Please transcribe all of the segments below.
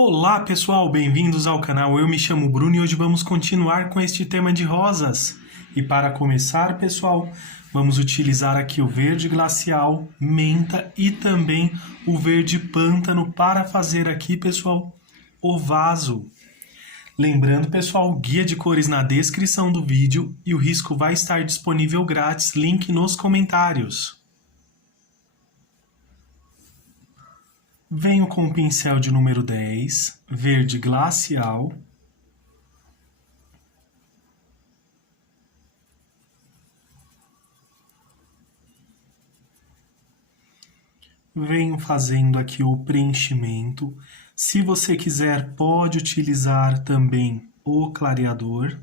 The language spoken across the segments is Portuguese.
Olá pessoal, bem-vindos ao canal. Eu me chamo Bruno e hoje vamos continuar com este tema de rosas. E para começar, pessoal, vamos utilizar aqui o verde glacial, menta e também o verde pântano para fazer aqui, pessoal, o vaso. Lembrando, pessoal, guia de cores na descrição do vídeo e o risco vai estar disponível grátis, link nos comentários. Venho com o pincel de número 10, verde glacial. Venho fazendo aqui o preenchimento. Se você quiser, pode utilizar também o clareador.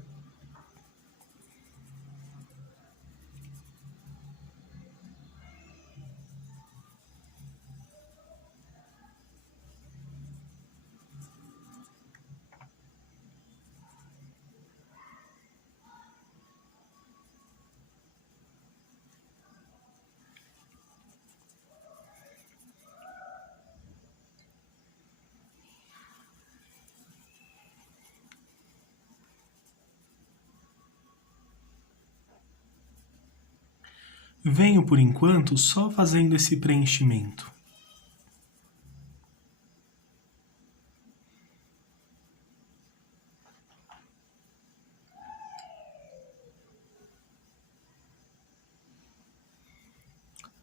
Venho, por enquanto, só fazendo esse preenchimento.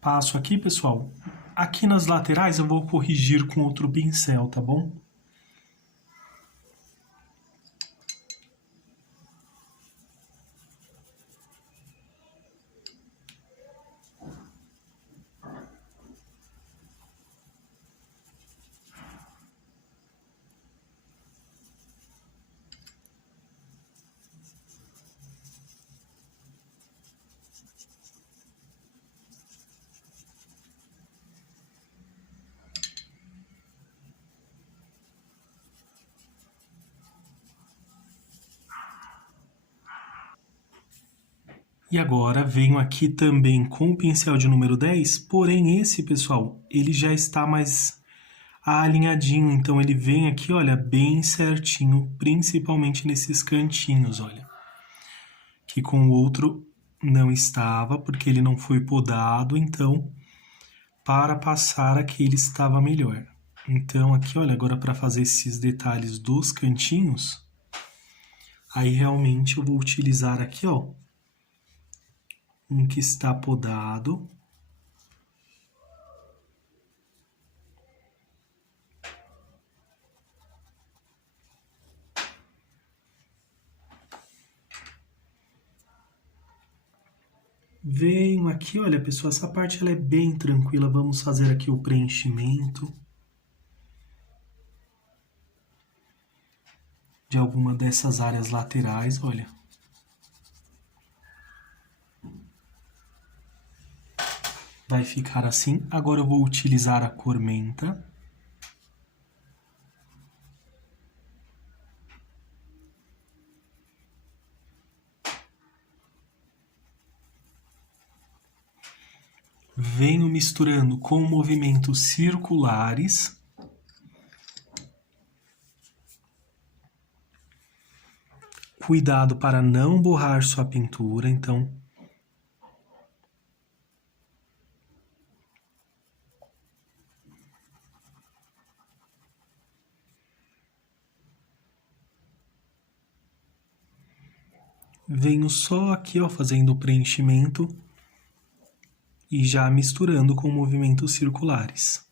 Passo aqui, pessoal. Aqui nas laterais eu vou corrigir com outro pincel, tá bom? E agora venho aqui também com o pincel de número 10, porém esse, pessoal, ele já está mais alinhadinho, então ele vem aqui, olha, bem certinho, principalmente nesses cantinhos, olha. Que com o outro não estava, porque ele não foi podado, então para passar aqui ele estava melhor. Então aqui, olha, agora para fazer esses detalhes dos cantinhos, aí realmente eu vou utilizar aqui, ó, um que está podado. Venho aqui, olha pessoal, essa parte ela é bem tranquila, vamos fazer aqui o preenchimento de alguma dessas áreas laterais, olha. Vai ficar assim. Agora eu vou utilizar a cor menta. Venho misturando com movimentos circulares. Cuidado para não borrar sua pintura, então venho só aqui, ó, fazendo o preenchimento e já misturando com movimentos circulares.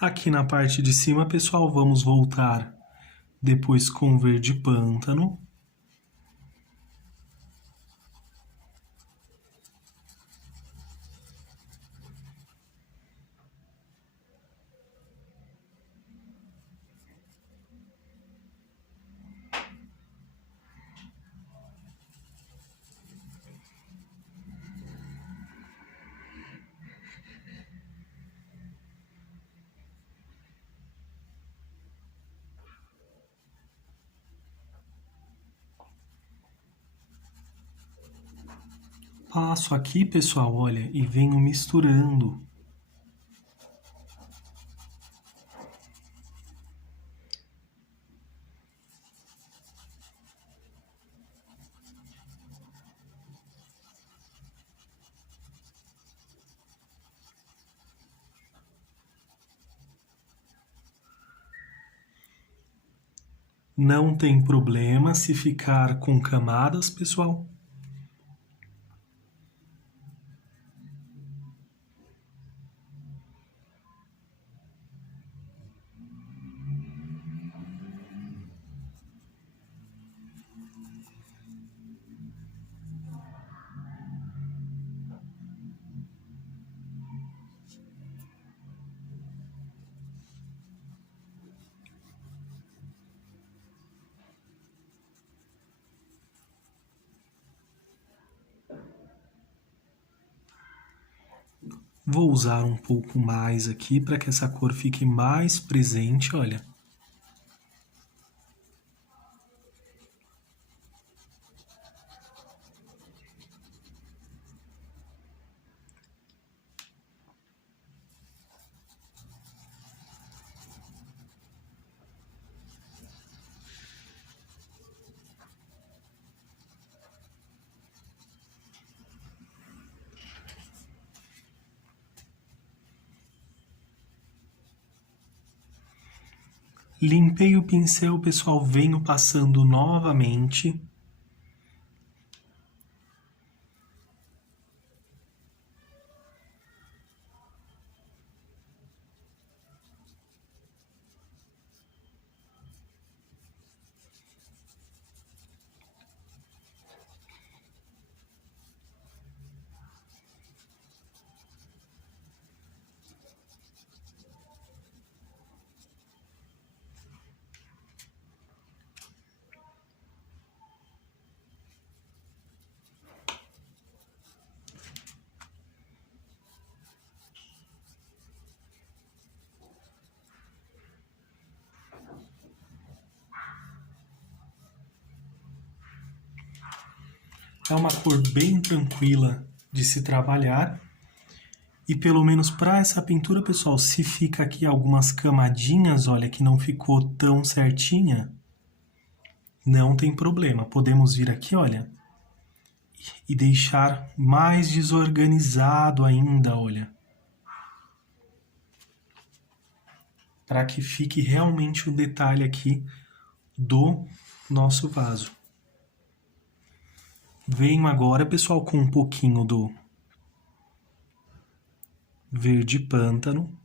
Aqui na parte de cima, pessoal, vamos voltar depois com o verde pântano. passo aqui, pessoal, olha, e venho misturando. Não tem problema se ficar com camadas, pessoal. Vou usar um pouco mais aqui para que essa cor fique mais presente, olha. Limpei o pincel, pessoal, venho passando novamente. É uma cor bem tranquila de se trabalhar. E pelo menos para essa pintura, pessoal, se fica aqui algumas camadinhas, olha, que não ficou tão certinha, não tem problema. Podemos vir aqui, olha, e deixar mais desorganizado ainda, olha. Para que fique realmente o detalhe aqui do nosso vaso. Venho agora, pessoal, com um pouquinho do verde pântano.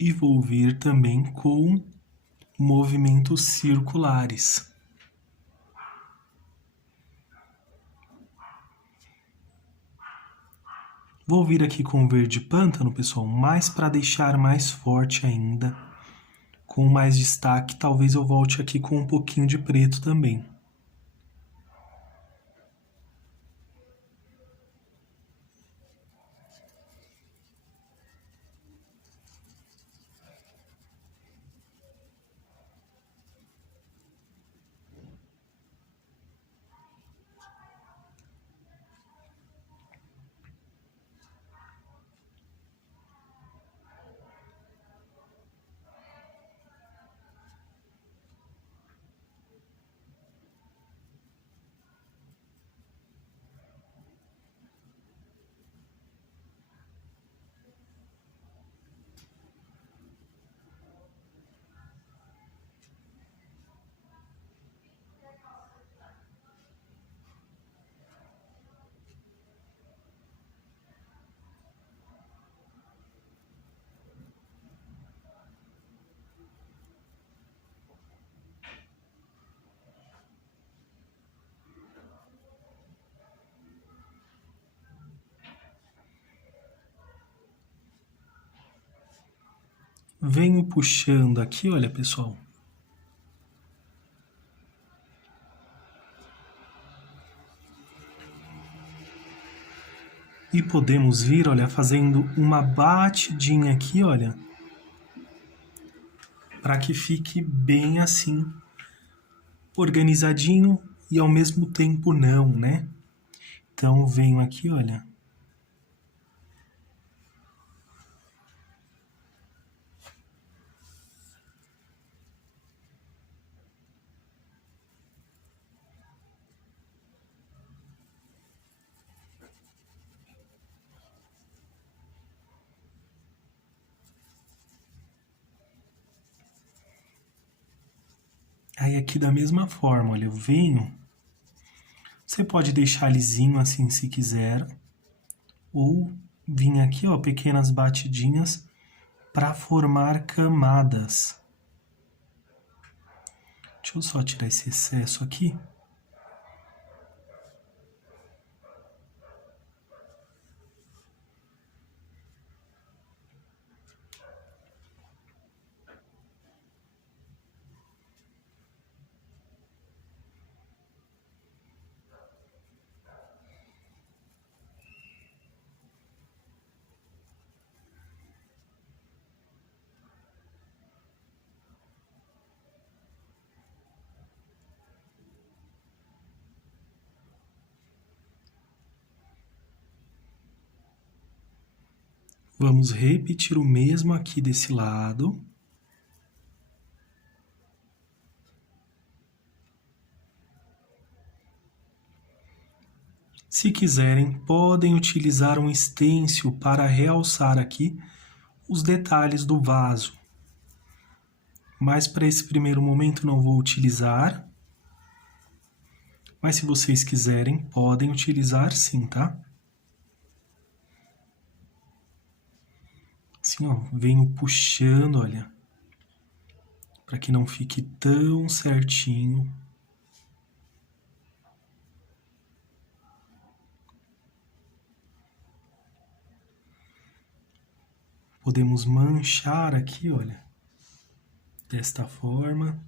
E vou vir também com movimentos circulares. Vou vir aqui com verde pântano, pessoal, mais para deixar mais forte ainda, com mais destaque. Talvez eu volte aqui com um pouquinho de preto também. Venho puxando aqui, olha, pessoal. E podemos vir, olha, fazendo uma batidinha aqui, olha, para que fique bem assim, organizadinho e ao mesmo tempo não, né? Então venho aqui, olha. Aí aqui da mesma forma, olha, eu venho. Você pode deixar lisinho assim se quiser, ou vir aqui, ó, pequenas batidinhas para formar camadas. Deixa eu só tirar esse excesso aqui. Vamos repetir o mesmo aqui desse lado. Se quiserem, podem utilizar um stencil para realçar aqui os detalhes do vaso. Mas para esse primeiro momento não vou utilizar. Mas se vocês quiserem, podem utilizar sim, tá? Assim, ó, venho puxando, olha, para que não fique tão certinho. Podemos manchar aqui, olha, desta forma.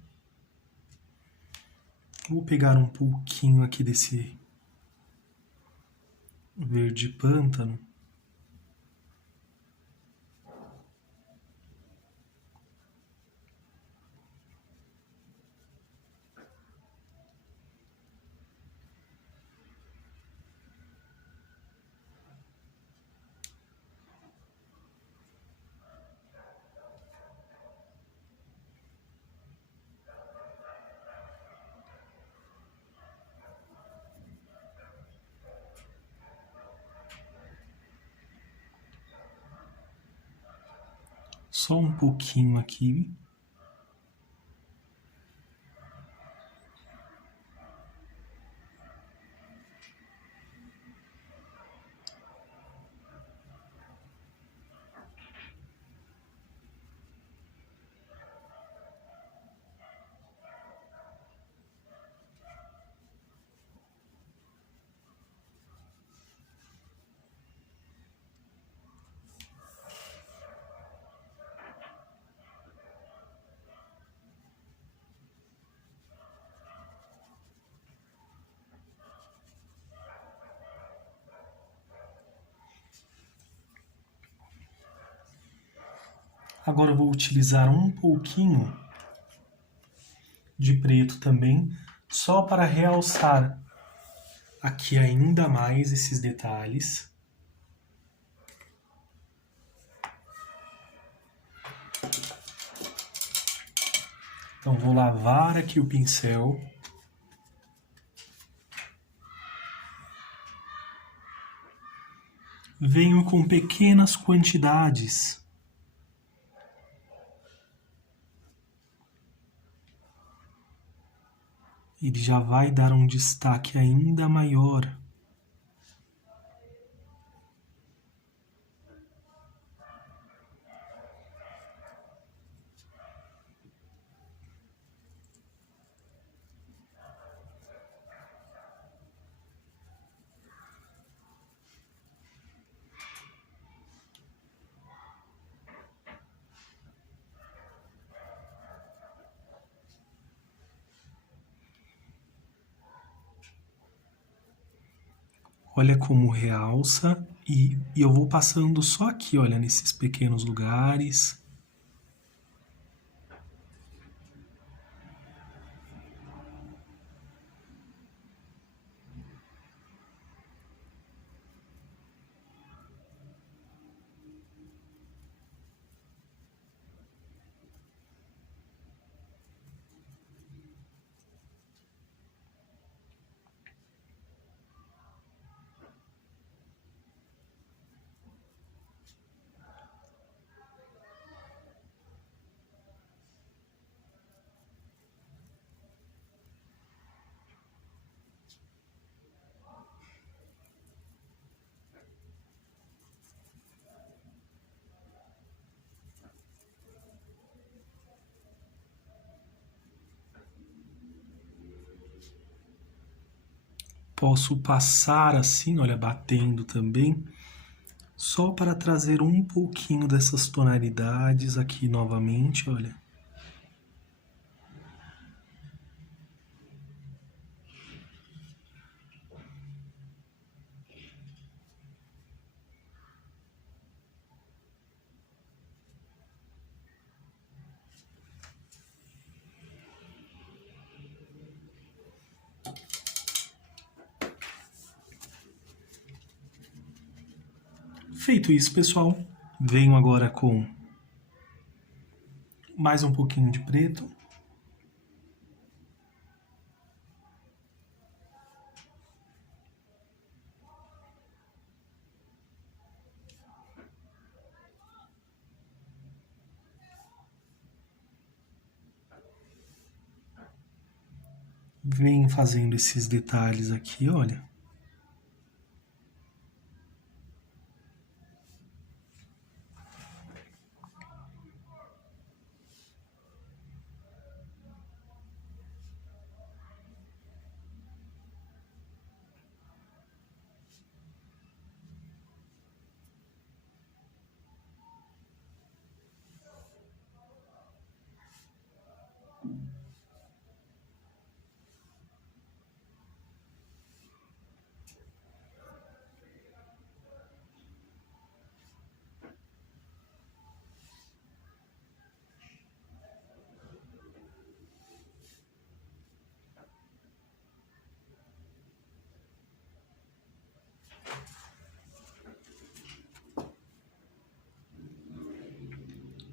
Vou pegar um pouquinho aqui desse verde pântano. Só um pouquinho aqui. Agora eu vou utilizar um pouquinho de preto também, só para realçar aqui ainda mais esses detalhes. Então vou lavar aqui o pincel. Venho com pequenas quantidades. Ele já vai dar um destaque ainda maior. Olha como realça E eu vou passando só aqui, olha, nesses pequenos lugares. Posso passar assim, olha, batendo também, só para trazer um pouquinho dessas tonalidades aqui novamente, olha. Feito isso, pessoal, venho agora com mais um pouquinho de preto. Venho fazendo esses detalhes aqui, olha.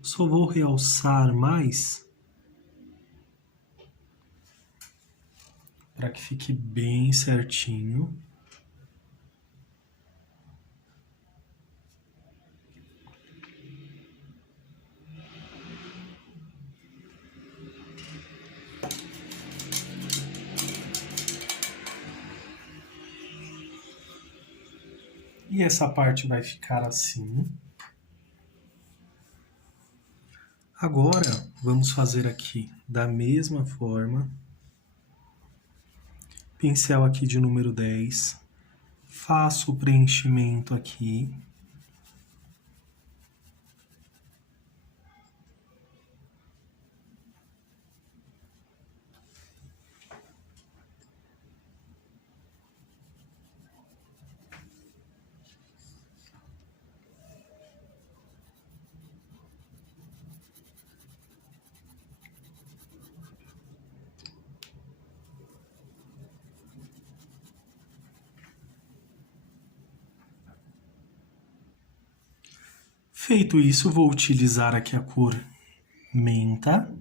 Só vou realçar mais para que fique bem certinho. E essa parte vai ficar assim. Agora, vamos fazer aqui da mesma forma. Pincel aqui de número 10. Faço o preenchimento aqui. Feito isso, vou utilizar aqui a cor menta.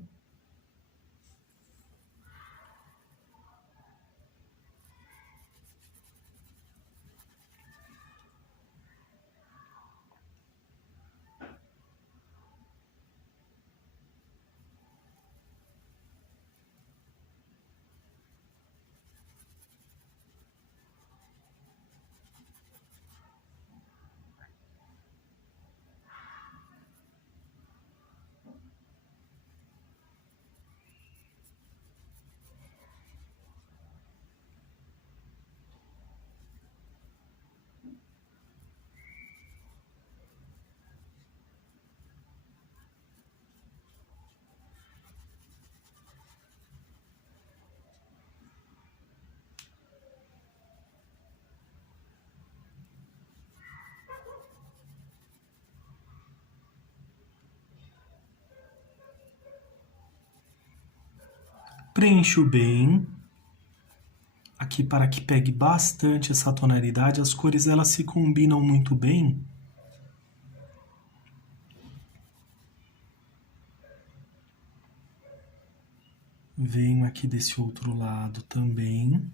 Preencho bem. Aqui para que pegue bastante essa tonalidade, as cores elas se combinam muito bem. Venho aqui desse outro lado também.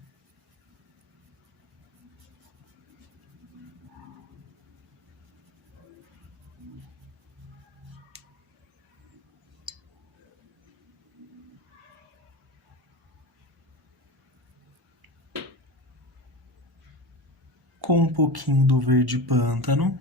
Com um pouquinho do verde pântano.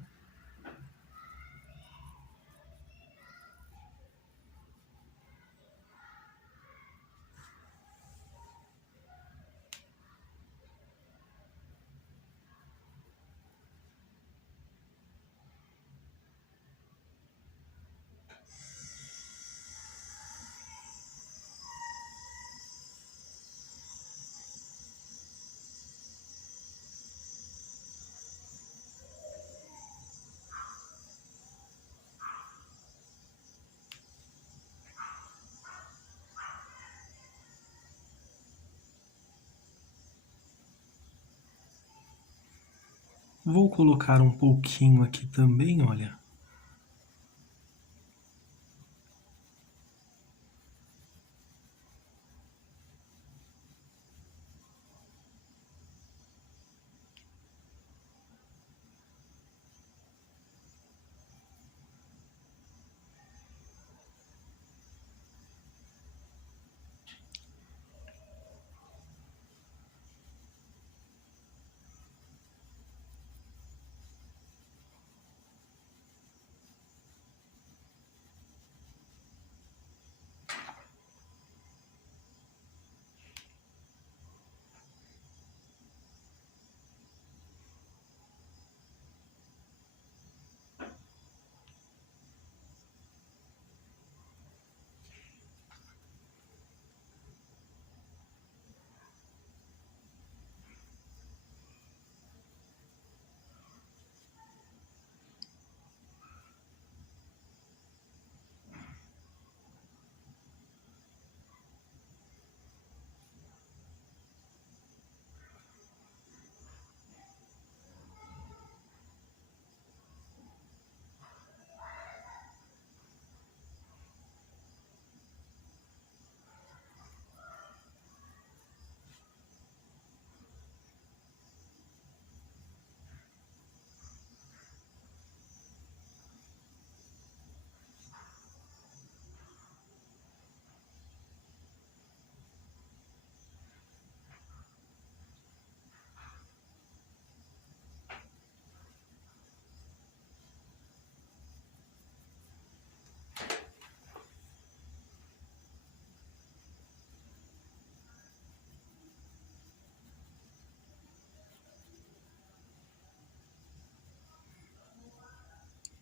Vou colocar um pouquinho aqui também, olha.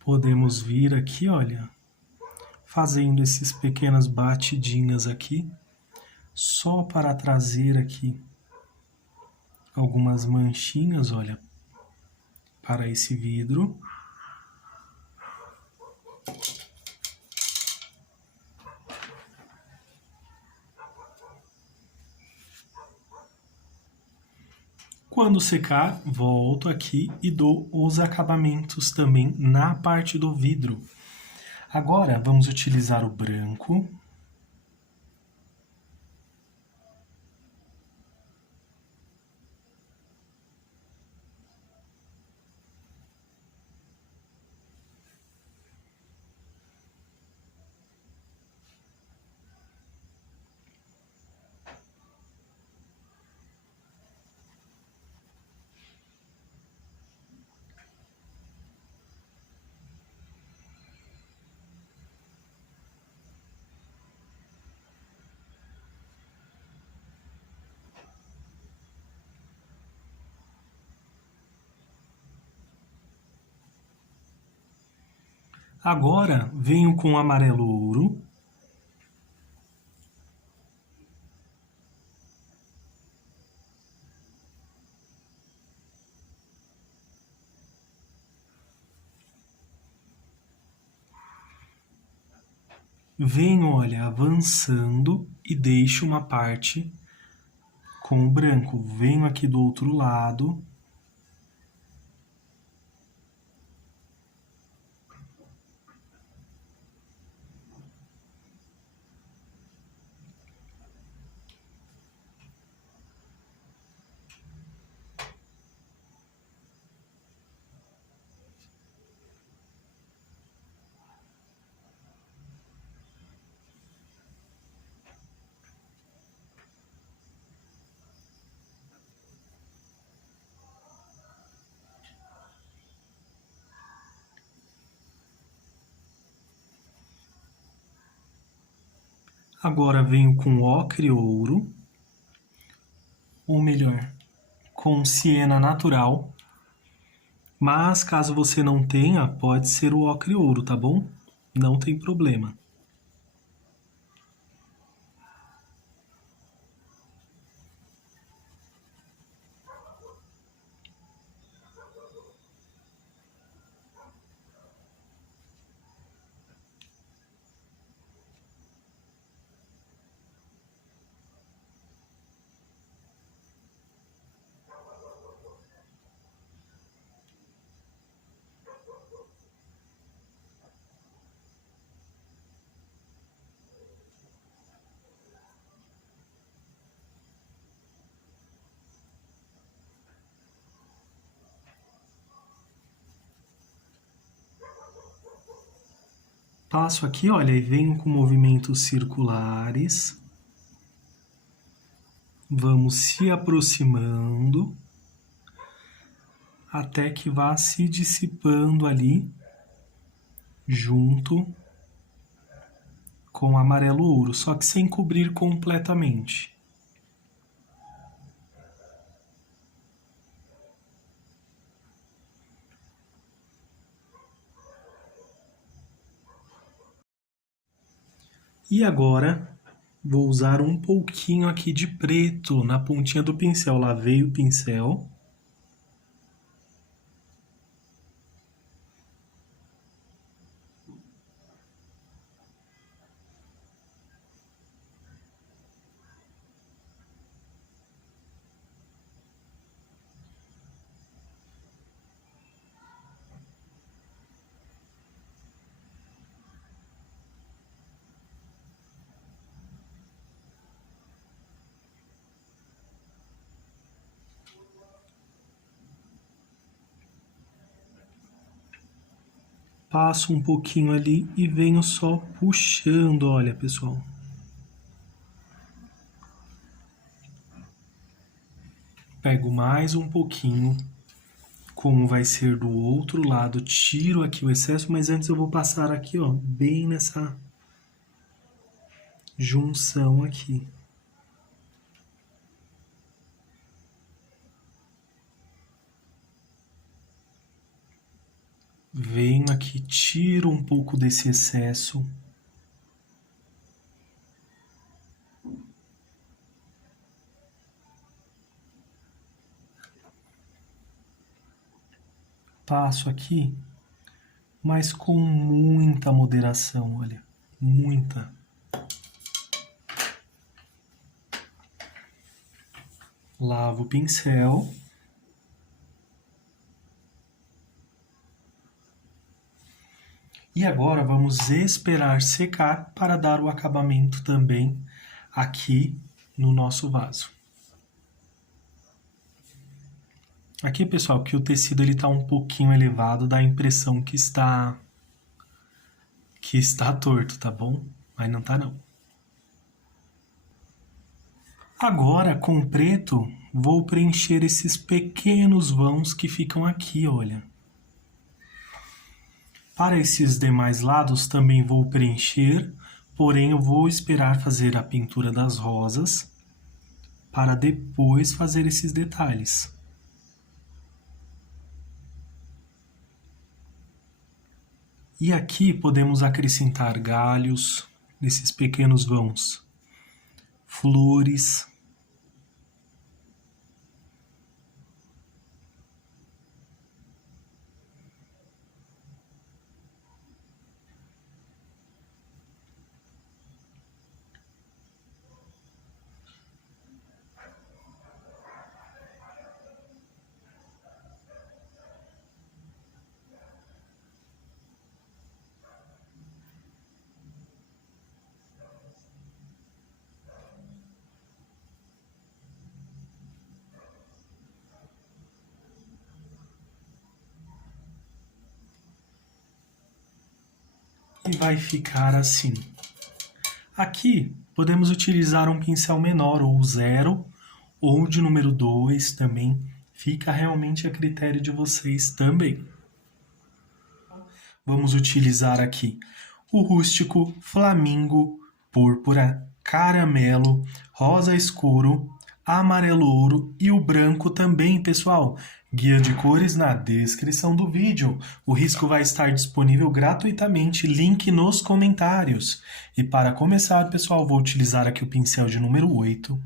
Podemos vir aqui, olha, fazendo esses pequenas batidinhas aqui, só para trazer aqui algumas manchinhas, olha, para esse vidro. Quando secar, volto aqui e dou os acabamentos também na parte do vidro. Agora, vamos utilizar o branco. Agora, venho com o amarelo ouro. Venho, olha, avançando e deixo uma parte com o branco. Venho aqui do outro lado. Agora venho com ocre ouro, ou melhor, com siena natural. Mas caso você não tenha, pode ser o ocre ouro, tá bom? Não tem problema. Passo aqui, olha, e venho com movimentos circulares. Vamos se aproximando até que vá se dissipando ali junto com o amarelo ouro, só que sem cobrir completamente. E agora vou usar um pouquinho aqui de preto na pontinha do pincel. Lavei o pincel. Passo um pouquinho ali e venho só puxando, olha, pessoal. Pego mais um pouquinho, como vai ser do outro lado, tiro aqui o excesso, mas antes eu vou passar aqui, ó, bem nessa junção aqui. Venho aqui, tiro um pouco desse excesso. Passo aqui, mas com muita moderação, olha, muita. Lavo o pincel. E agora vamos esperar secar para dar o acabamento também aqui no nosso vaso. Aqui, pessoal, que o tecido ele tá um pouquinho elevado, dá a impressão que está torto, tá bom? Mas não tá não. Agora, com preto, vou preencher esses pequenos vãos que ficam aqui, olha. Para esses demais lados também vou preencher, porém eu vou esperar fazer a pintura das rosas para depois fazer esses detalhes. E aqui podemos acrescentar galhos nesses pequenos vãos, flores. e vai ficar assim. Aqui podemos utilizar um pincel menor, ou 0, ou de número 2 também. Fica realmente a critério de vocês também. Vamos utilizar aqui o rústico, flamingo, púrpura, caramelo, rosa escuro, amarelo ouro e o branco também, pessoal. Guia de cores na descrição do vídeo. O risco vai estar disponível gratuitamente, link nos comentários. E para começar, pessoal, vou utilizar aqui o pincel de número 8.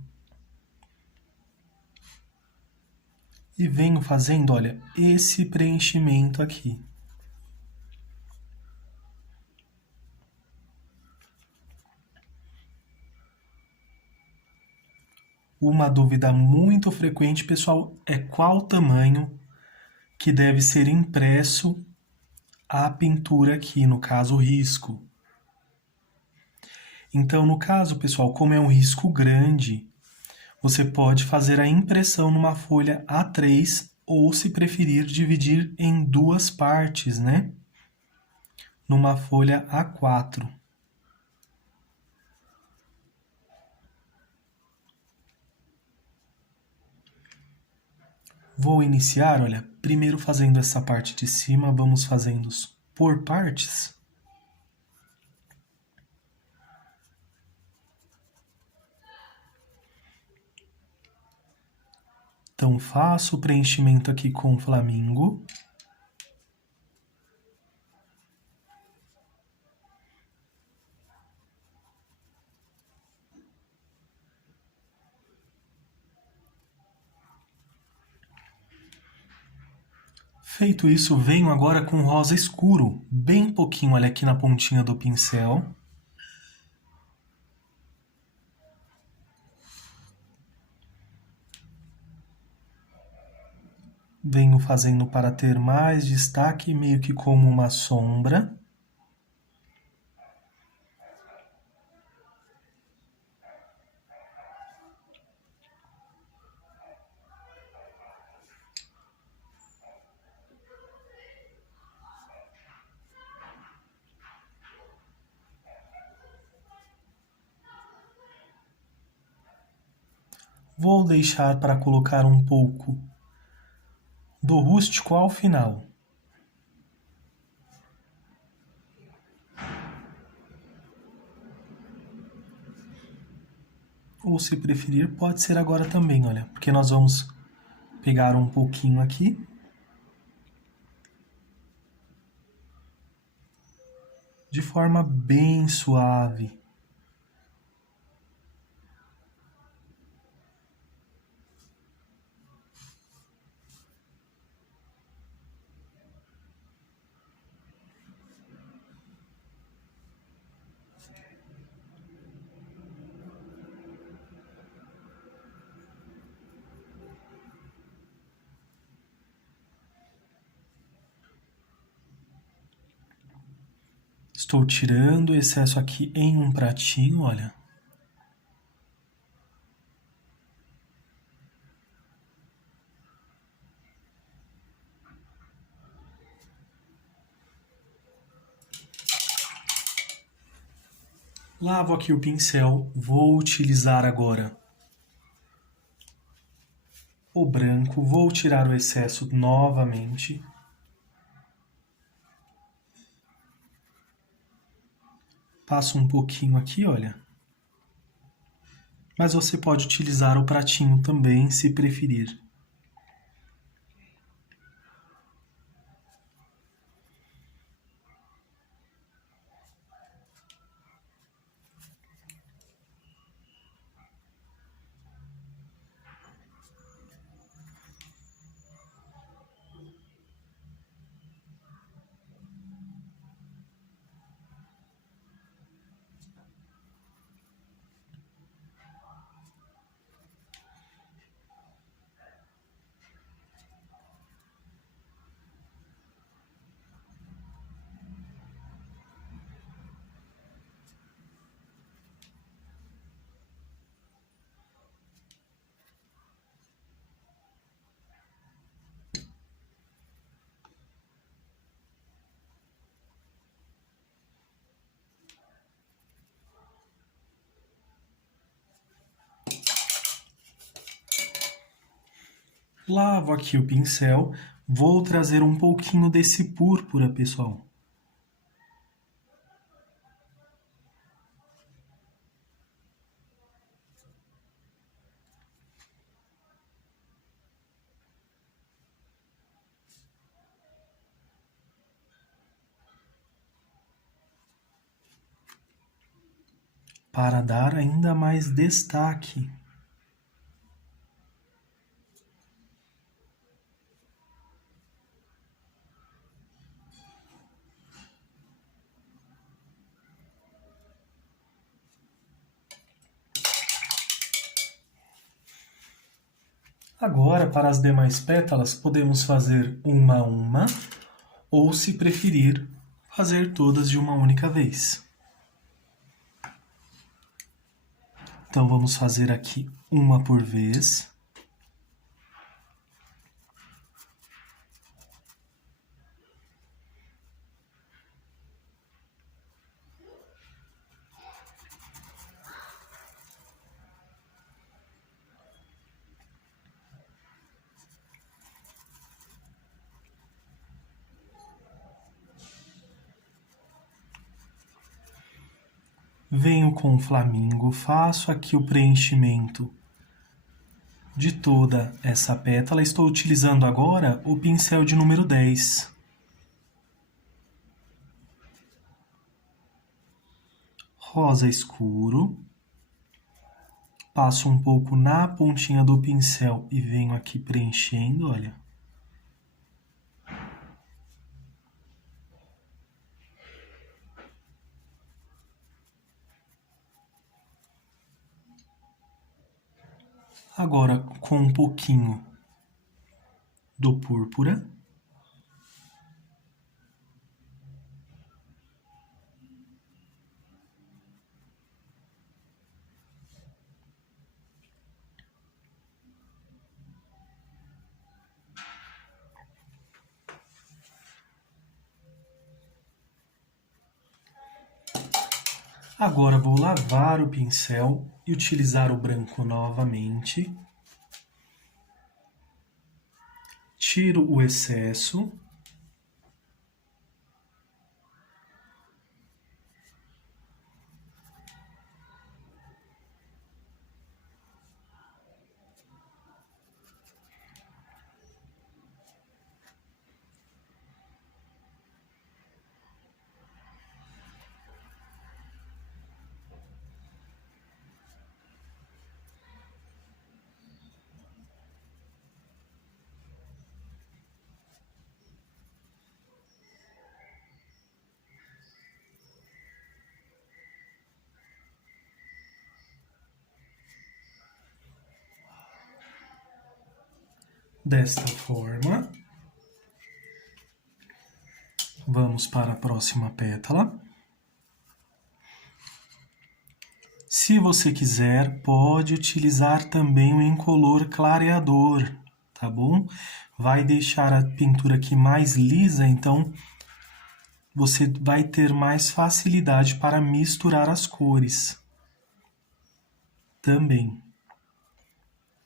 E venho fazendo, olha, esse preenchimento aqui. Uma dúvida muito frequente, pessoal, é qual tamanho que deve ser impresso a pintura aqui, no caso o risco. Então, no caso, pessoal, como é um risco grande, você pode fazer a impressão numa folha A3 ou, se preferir, dividir em duas partes, né? Numa folha A4. Vou iniciar, olha, primeiro fazendo essa parte de cima, vamos fazendo por partes. Então, faço o preenchimento aqui com o flamingo. Feito isso, venho agora com rosa escuro, bem pouquinho, olha aqui na pontinha do pincel. Venho fazendo para ter mais destaque, meio que como uma sombra. Vou deixar para colocar um pouco do rústico ao final. Ou, se preferir, pode ser agora também, olha, porque nós vamos pegar um pouquinho aqui. De forma bem suave. Estou tirando o excesso aqui em um pratinho, olha. Lavo aqui o pincel, vou utilizar agora o branco, vou tirar o excesso novamente. Passo um pouquinho aqui, olha. Mas você pode utilizar o pratinho também, se preferir. Lavo aqui o pincel, vou trazer um pouquinho desse púrpura, pessoal. Para dar ainda mais destaque. Agora, para as demais pétalas, podemos fazer uma a uma, ou, se preferir, fazer todas de uma única vez. Então, vamos fazer aqui uma por vez. Venho com o flamingo, faço aqui o preenchimento de toda essa pétala. Estou utilizando agora o pincel de número 10. Rosa escuro. Passo um pouco na pontinha do pincel e venho aqui preenchendo, olha. Agora, com um pouquinho do púrpura. Agora vou lavar o pincel e utilizar o branco novamente. Tiro o excesso. Desta forma. Vamos para a próxima pétala. Se você quiser, pode utilizar também o incolor clareador, tá bom? Vai deixar a pintura aqui mais lisa, então você vai ter mais facilidade para misturar as cores também.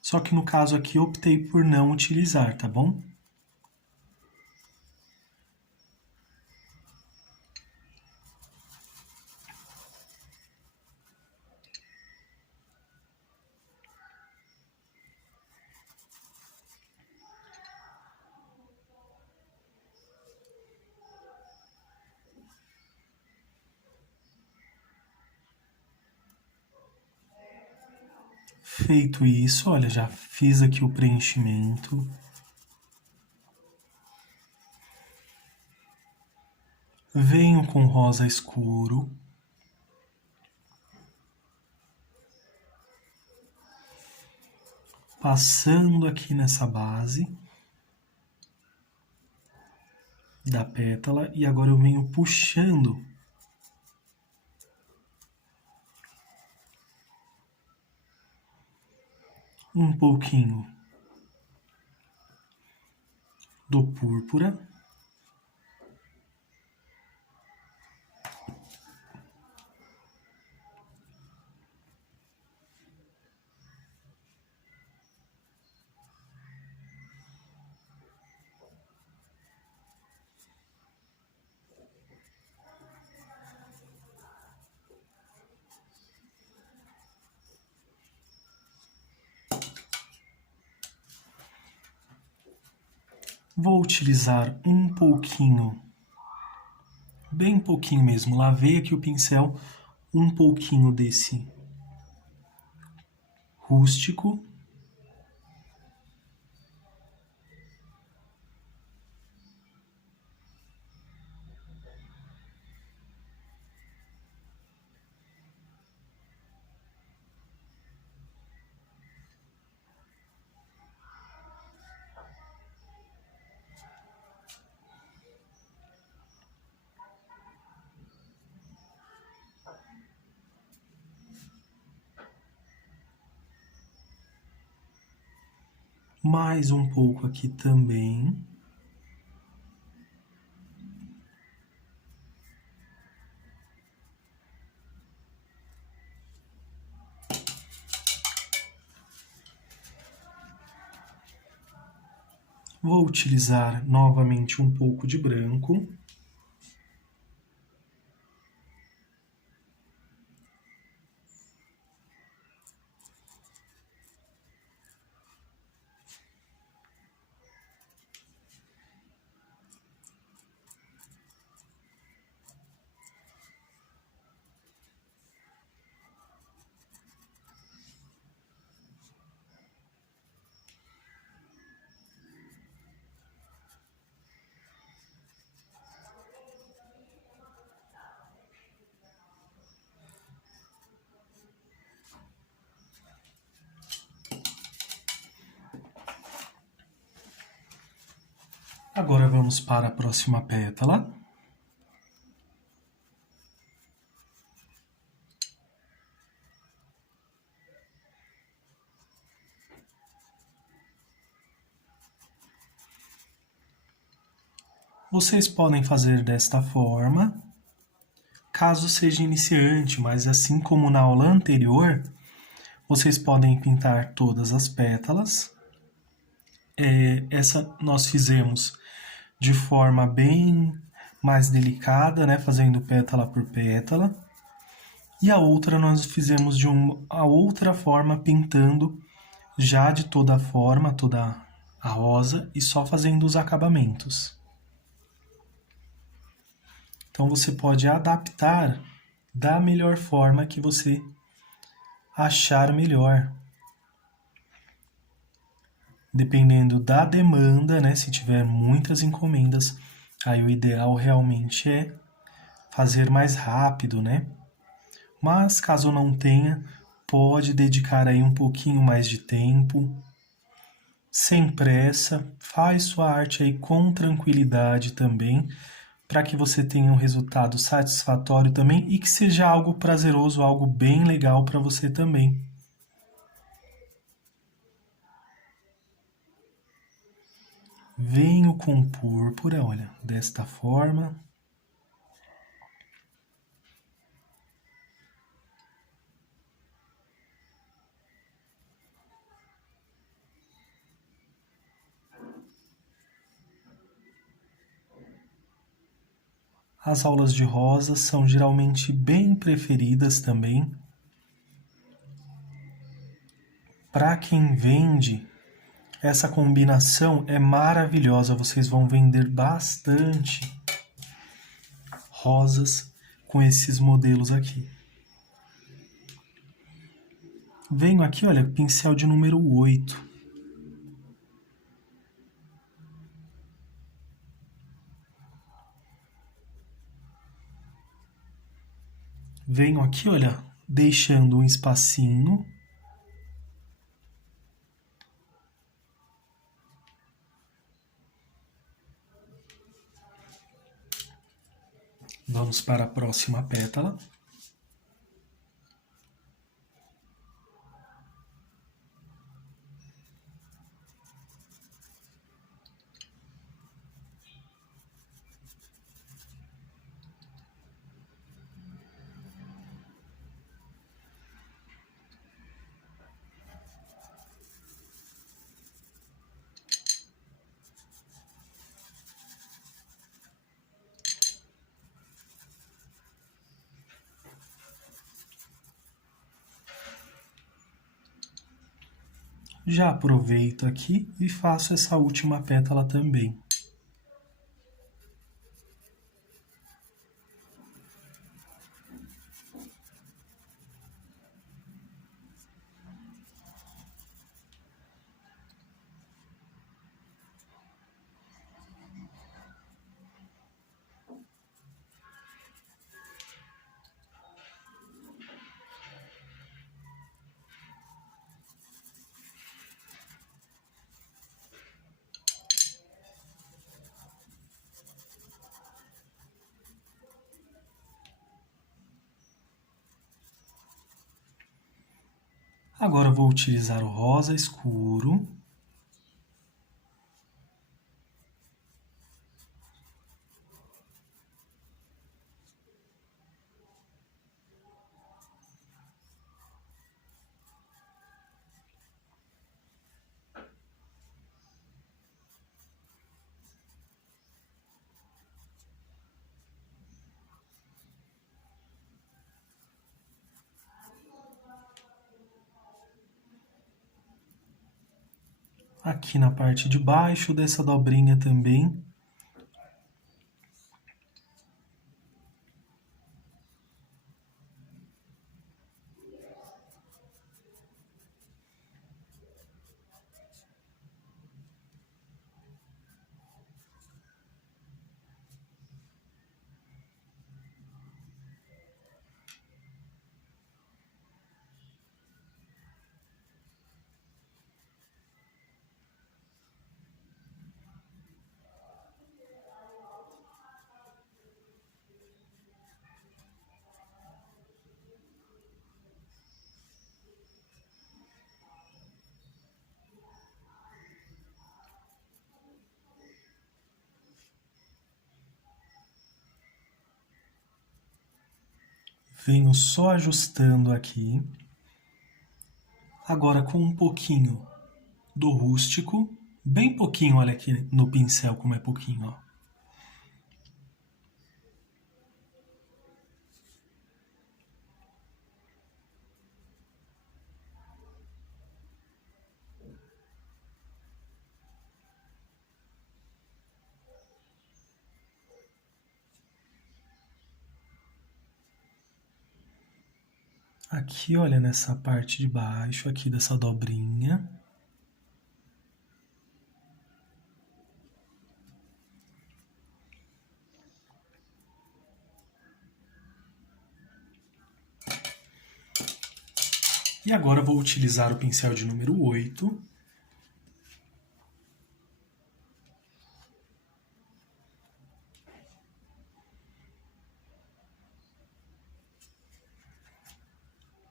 Só que no caso aqui optei por não utilizar, tá bom? Feito isso, olha, já fiz aqui o preenchimento. Venho com rosa escuro. Passando aqui nessa base da pétala e agora eu venho puxando um pouquinho do púrpura. Vou utilizar um pouquinho, bem pouquinho mesmo, lavei aqui o pincel, um pouquinho desse rústico. Mais um pouco aqui também. Vou utilizar novamente um pouco de branco. Agora vamos para a próxima pétala. Vocês podem fazer desta forma, caso seja iniciante, mas assim como na aula anterior, vocês podem pintar todas as pétalas. Essa nós fizemos de forma bem mais delicada, né, fazendo pétala por pétala. E a outra nós fizemos de a outra forma, pintando já de toda a forma, toda a rosa, e só fazendo os acabamentos. Então você pode adaptar da melhor forma que você achar melhor. Dependendo da demanda, né? Se tiver muitas encomendas, aí o ideal realmente é fazer mais rápido, né? Mas caso não tenha, pode dedicar aí um pouquinho mais de tempo, sem pressa, faz sua arte aí com tranquilidade também, para que você tenha um resultado satisfatório também e que seja algo prazeroso, algo bem legal para você também. Venho com púrpura, olha, desta forma. As aulas de rosa são geralmente bem preferidas também. Para quem vende, essa combinação é maravilhosa. Vocês vão vender bastante rosas com esses modelos aqui. Venho aqui, olha, pincel de número 8. Venho aqui, olha, deixando um espacinho. Vamos para a próxima pétala. Já aproveito aqui e faço essa última pétala também. Agora eu vou utilizar o rosa escuro. Aqui na parte de baixo dessa dobrinha também. Venho só ajustando aqui. Agora com um pouquinho do rústico, bem pouquinho, olha aqui no pincel como é pouquinho, ó. Aqui, olha, nessa parte de baixo, aqui dessa dobrinha. E agora eu vou utilizar o pincel de número 8.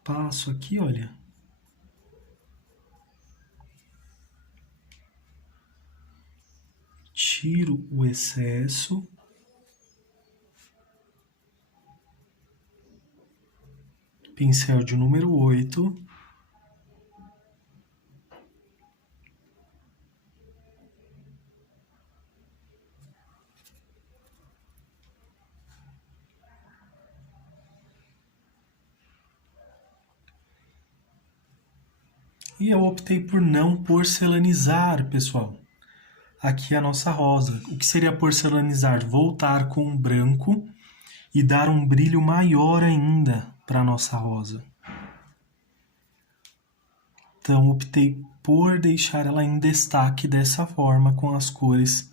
Passo aqui, olha. Tiro o excesso. Pincel de número 8. E eu optei por não porcelanizar, pessoal. Aqui a nossa rosa. O que seria porcelanizar? Voltar com o branco e dar um brilho maior ainda para a nossa rosa. Então, optei por deixar ela em destaque dessa forma, com as cores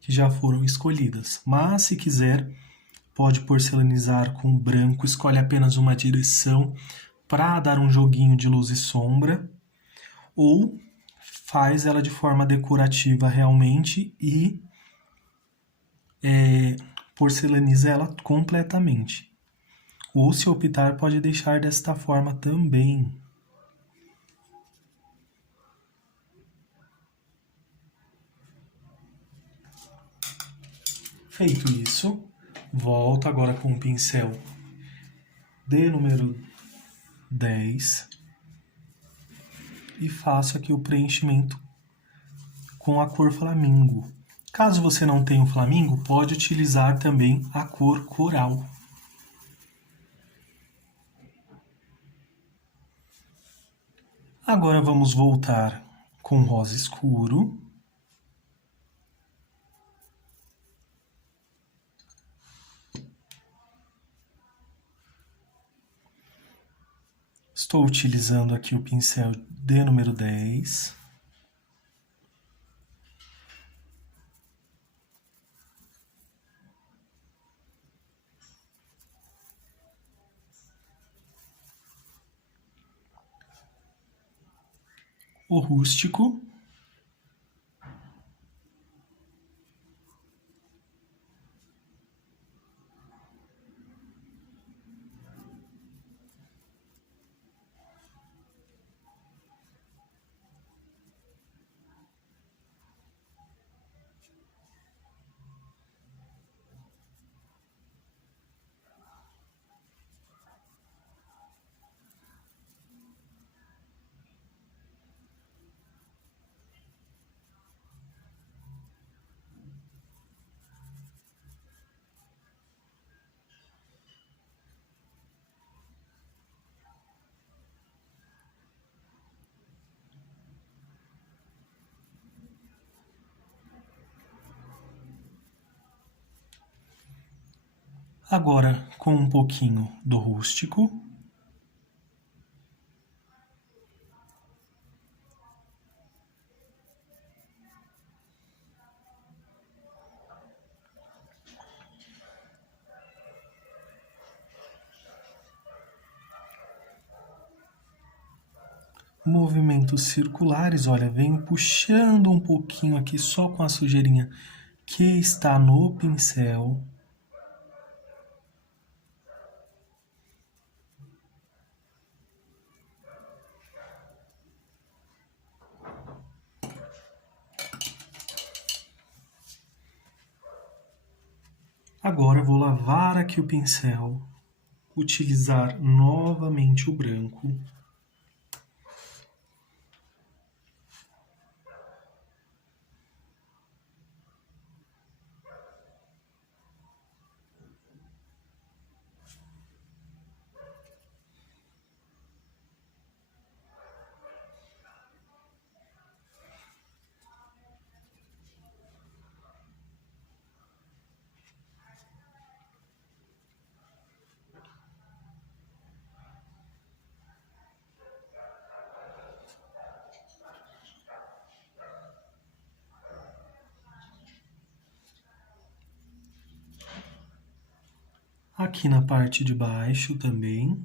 que já foram escolhidas. Mas, se quiser, pode porcelanizar com branco, escolhe apenas uma direção para dar um joguinho de luz e sombra, ou faz ela de forma decorativa realmente e porcelaniza ela completamente. Ou, se optar, pode deixar desta forma também. Feito isso, volto agora com o pincel de número 10 e faço aqui o preenchimento com a cor flamingo. Caso você não tenha o flamingo, pode utilizar também a cor coral. Agora vamos voltar com rosa escuro. Estou utilizando aqui o pincel de número 10. O rústico. Agora, com um pouquinho do rústico. Movimentos circulares, olha, venho puxando um pouquinho aqui só com a sujeirinha que está no pincel. Agora vou lavar aqui o pincel, utilizar novamente o branco. Aqui na parte de baixo também.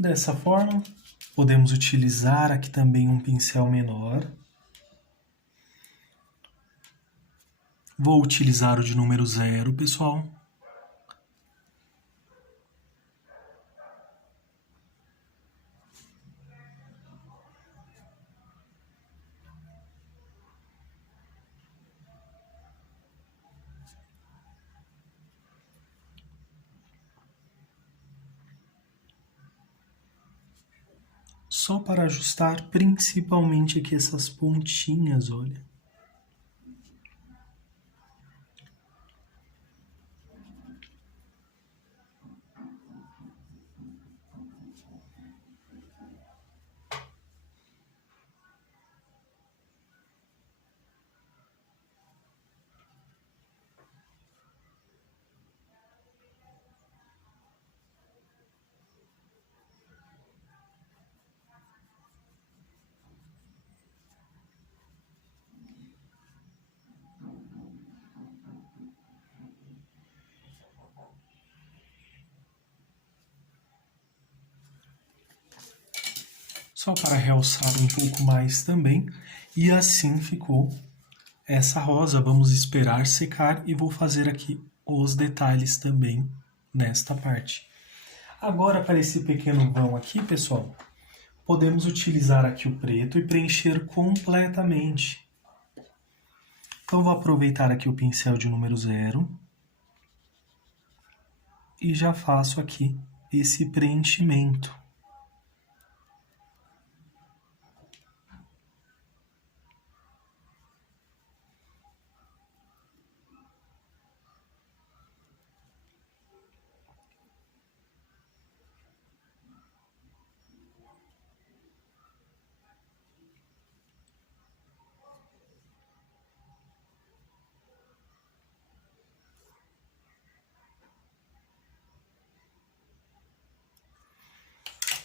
Dessa forma, podemos utilizar aqui também um pincel menor. Vou utilizar o de número 0, pessoal. Só para ajustar principalmente aqui essas pontinhas, olha. Só para realçar um pouco mais também. E assim ficou essa rosa. Vamos esperar secar e vou fazer aqui os detalhes também nesta parte. Agora, para esse pequeno vão aqui, pessoal, podemos utilizar aqui o preto e preencher completamente. Então, vou aproveitar aqui o pincel de número 0 e já faço aqui esse preenchimento.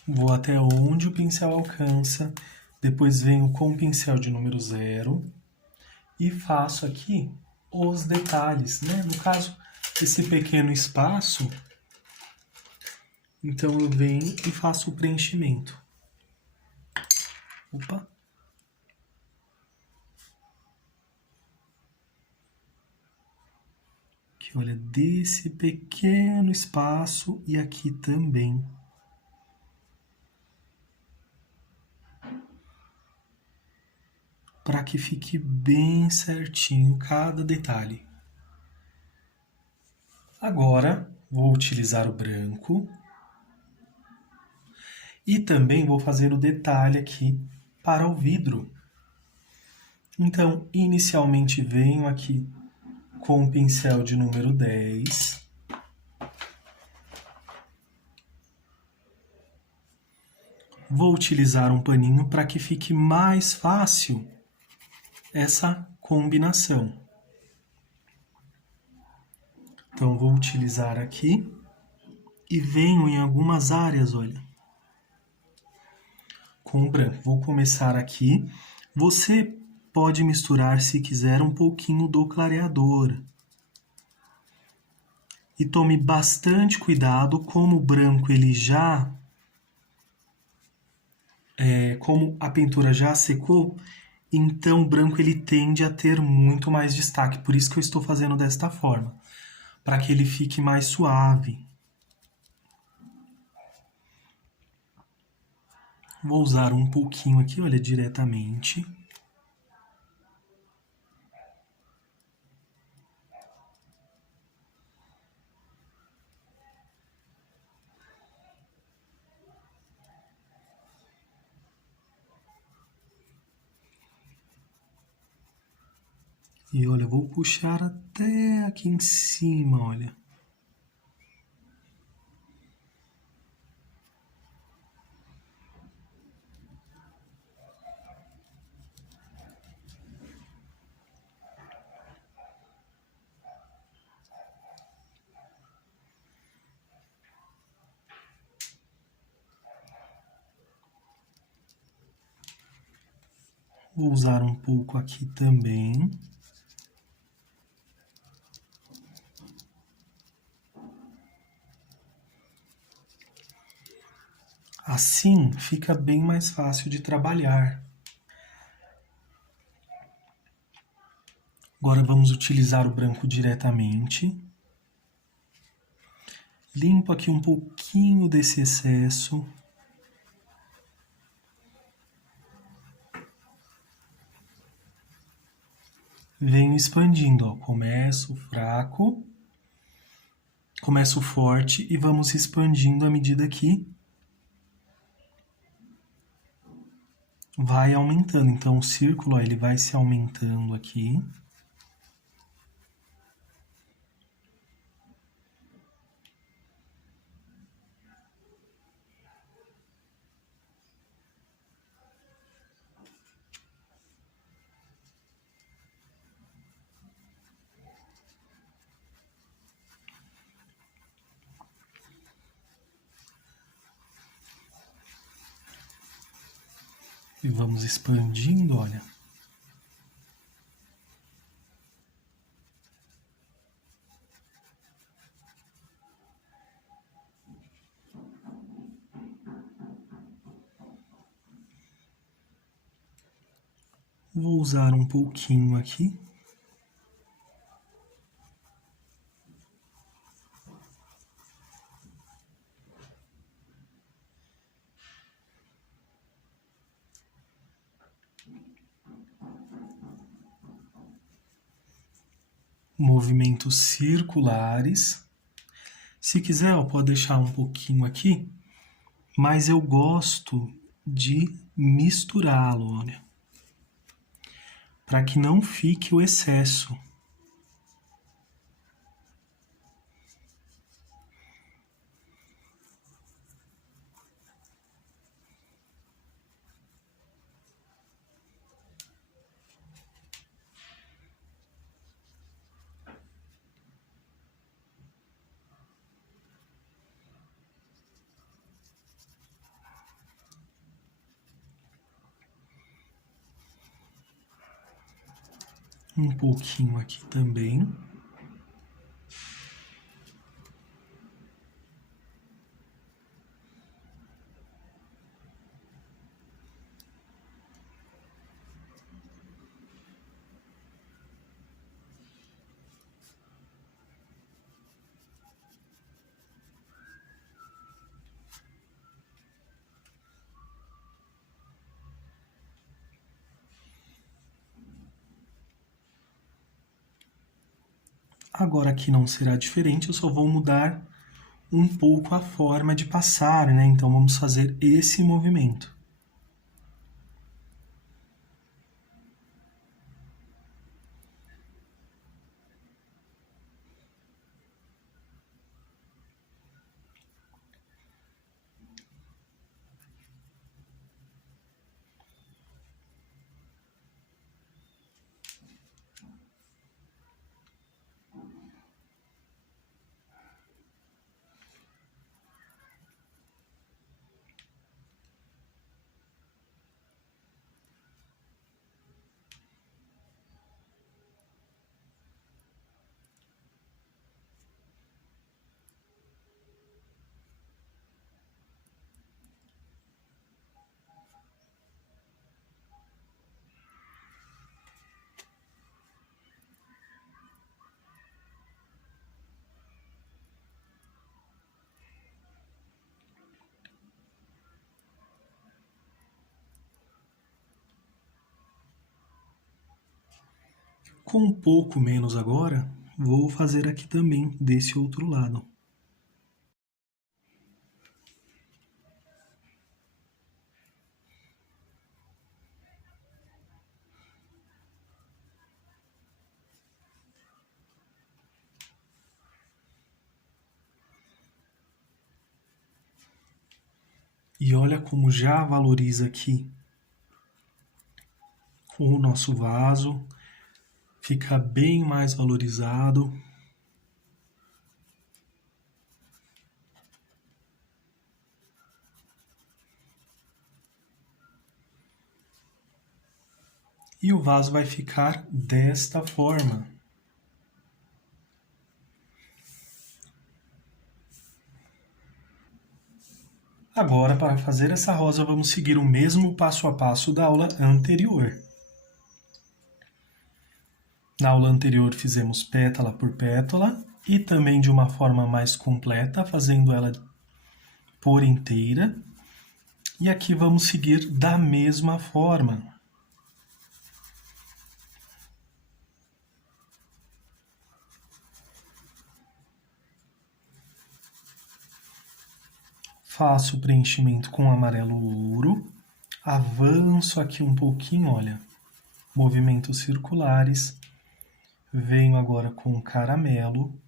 Vou até onde o pincel alcança, depois venho com o pincel de número 0 e faço aqui os detalhes, né? No caso, esse pequeno espaço, então eu venho e faço o preenchimento. Opa! Aqui, olha, desse pequeno espaço e aqui também. Para que fique bem certinho cada detalhe. Agora, vou utilizar o branco. E também vou fazer o detalhe aqui para o vidro. Então, inicialmente venho aqui com o pincel de número 10. Vou utilizar um paninho para que fique mais fácil essa combinação. Então, vou utilizar aqui e venho em algumas áreas, olha, com o branco. Vou começar aqui. Você pode misturar, se quiser, um pouquinho do clareador. E tome bastante cuidado, como o branco ele já... como a pintura já secou, então o branco ele tende a ter muito mais destaque. Por isso que eu estou fazendo desta forma, para que ele fique mais suave. Vou usar um pouquinho aqui, olha, diretamente. E olha, vou puxar até aqui em cima, olha. Vou usar um pouco aqui também. Assim fica bem mais fácil de trabalhar. Agora vamos utilizar o branco diretamente. Limpo aqui um pouquinho desse excesso. Venho expandindo, ó. Começo fraco, começo forte e vamos expandindo à medida que vai aumentando. Então o círculo, ó, ele vai se aumentando aqui. E vamos expandindo, olha. Vou usar um pouquinho aqui. Movimentos circulares. Se quiser, ó, pode deixar um pouquinho aqui, mas eu gosto de misturá-lo, olha, para que não fique o excesso. Um pouquinho aqui também. Agora aqui não será diferente, eu só vou mudar um pouco a forma de passar, né? Então vamos fazer esse movimento. Com um pouco menos agora, vou fazer aqui também desse outro lado. E olha como já valoriza aqui o nosso vaso, fica bem mais valorizado. E o vaso vai ficar desta forma. Agora, para fazer essa rosa, vamos seguir o mesmo passo a passo da aula anterior. Na aula anterior fizemos pétala por pétala e também de uma forma mais completa, fazendo ela por inteira. E aqui vamos seguir da mesma forma. Faço o preenchimento com amarelo ouro, avanço aqui um pouquinho, olha, movimentos circulares, venho agora com caramelo,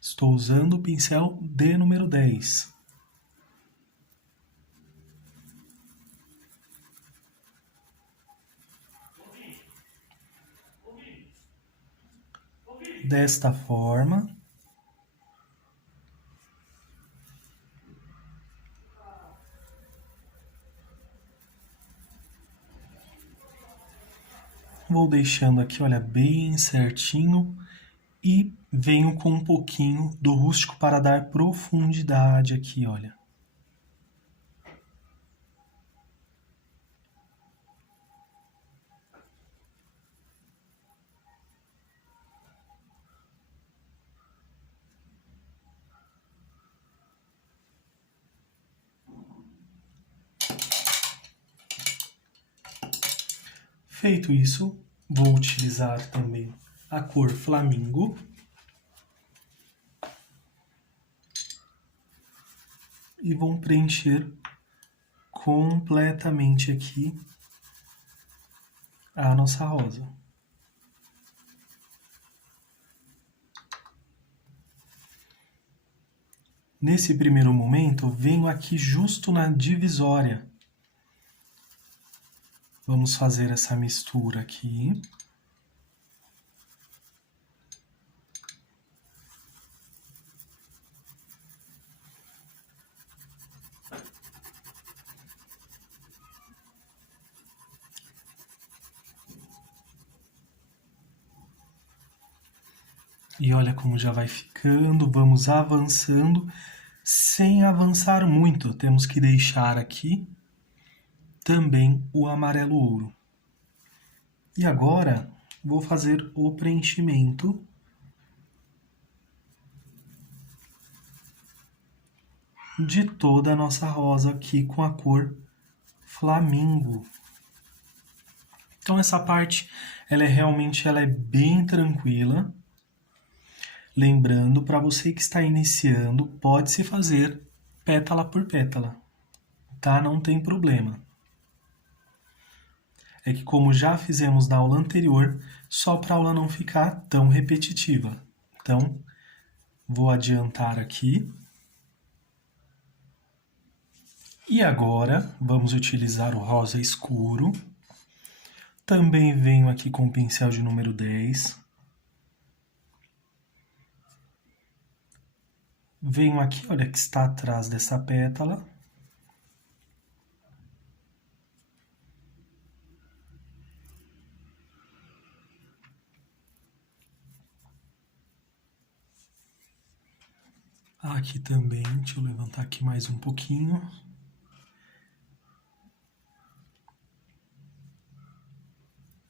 estou usando o pincel de número 10. Desta forma. Vou deixando aqui, olha, bem certinho e venho com um pouquinho do rústico para dar profundidade aqui, olha. Feito isso, vou utilizar também a cor Flamingo. E vou preencher completamente aqui a nossa rosa. Nesse primeiro momento, venho aqui justo na divisória. Vamos fazer essa mistura aqui. E olha como já vai ficando, vamos avançando, sem avançar muito. Temos que deixar aqui também o amarelo ouro. E agora, vou fazer o preenchimento de toda a nossa rosa aqui com a cor Flamingo. Então essa parte, ela é bem tranquila. Lembrando, para você que está iniciando, pode-se fazer pétala por pétala, tá? Não tem problema. É que como já fizemos na aula anterior, só para a aula não ficar tão repetitiva. Então, vou adiantar aqui. E agora, vamos utilizar o rosa escuro. Também venho aqui com o pincel de número 10. Venho aqui, olha, que está atrás dessa pétala. Aqui também, deixa eu levantar aqui mais um pouquinho.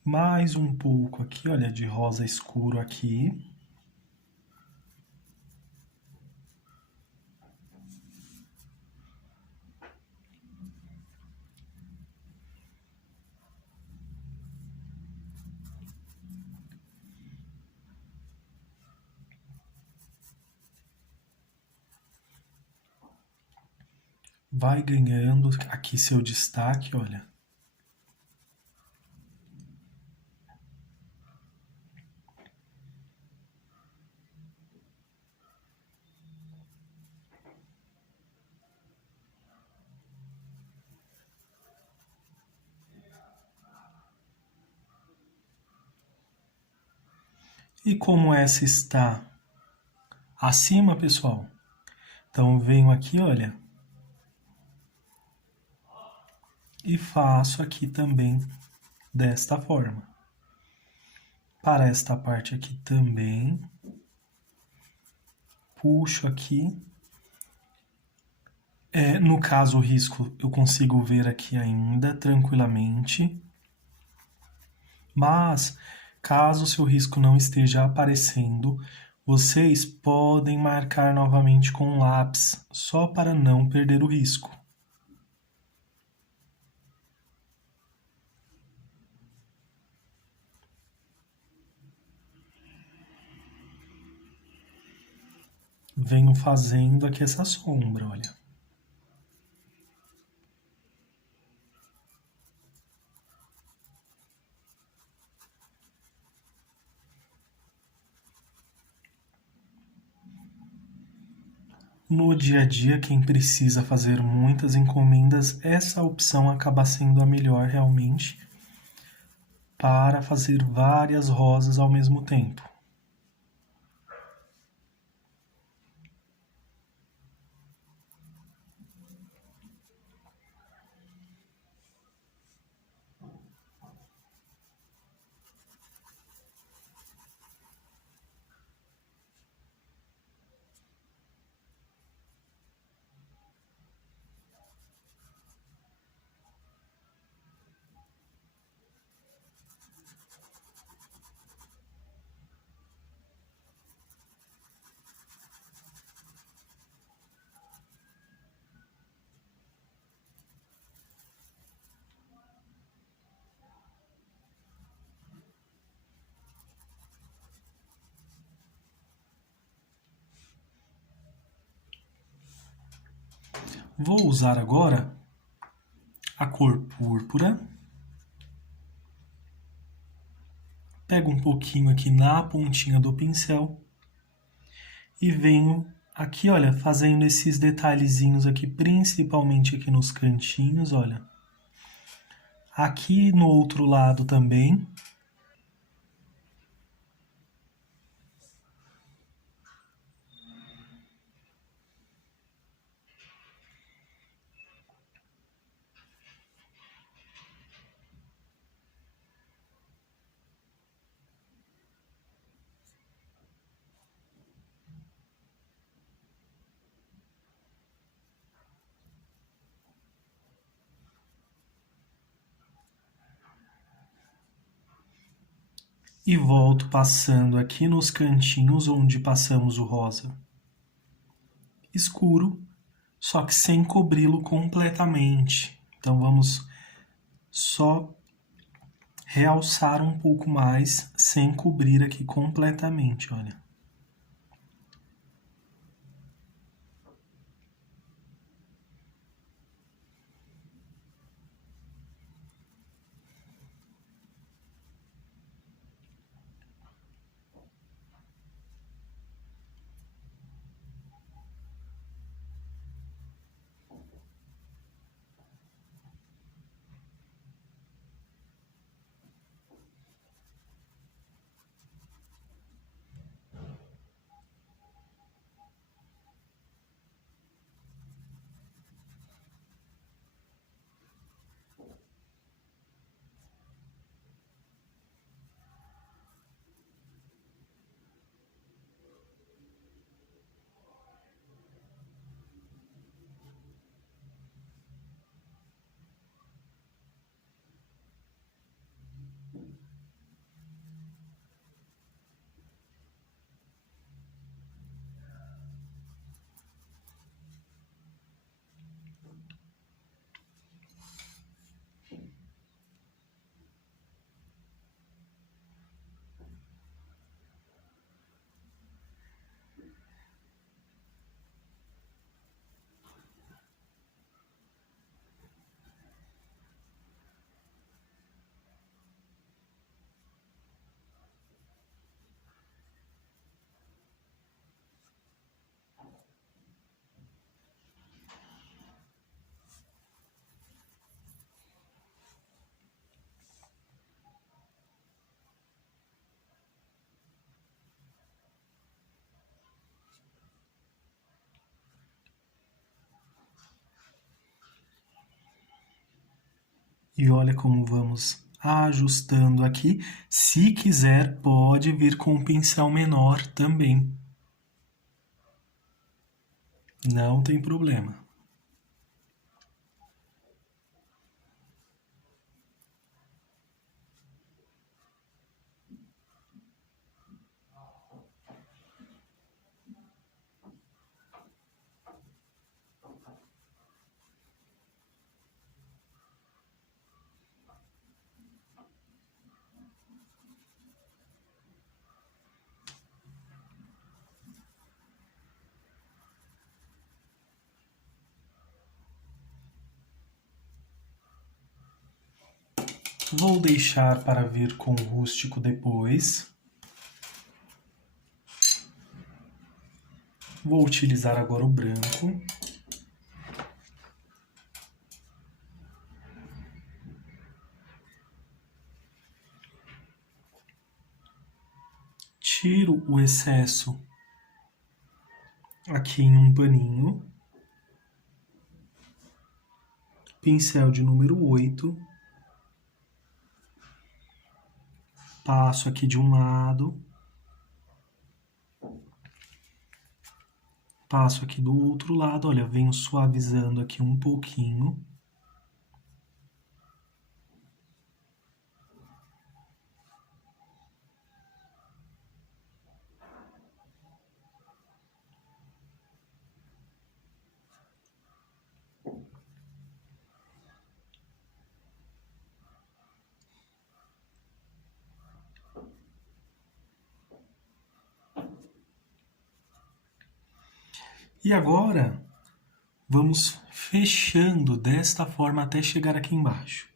Mais um pouco aqui, olha, de rosa escuro aqui. Vai ganhando aqui seu destaque, olha. E como essa está acima, pessoal, então venho aqui, olha, e faço aqui também desta forma. Para esta parte aqui também, puxo aqui. No caso, o risco eu consigo ver aqui ainda tranquilamente. Mas, caso o seu risco não esteja aparecendo, vocês podem marcar novamente com lápis, só para não perder o risco. Venho fazendo aqui essa sombra, olha. No dia a dia, quem precisa fazer muitas encomendas, essa opção acaba sendo a melhor realmente para fazer várias rosas ao mesmo tempo. Vou usar agora a cor púrpura. Pego um pouquinho aqui na pontinha do pincel e venho aqui, olha, fazendo esses detalhezinhos aqui, principalmente aqui nos cantinhos, olha. Aqui no outro lado também. E volto passando aqui nos cantinhos onde passamos o rosa escuro, só que sem cobri-lo completamente. Então vamos só realçar um pouco mais, sem cobrir aqui completamente, olha. E olha como vamos ajustando aqui. Se quiser, pode vir com um pincel menor também. Não tem problema. Vou deixar para vir com o rústico depois. Vou utilizar agora o branco. Tiro o excesso aqui em um paninho. Pincel de número 8. Passo aqui de um lado. Passo aqui do outro lado, olha, venho suavizando aqui um pouquinho. E agora, vamos fechando desta forma até chegar aqui embaixo.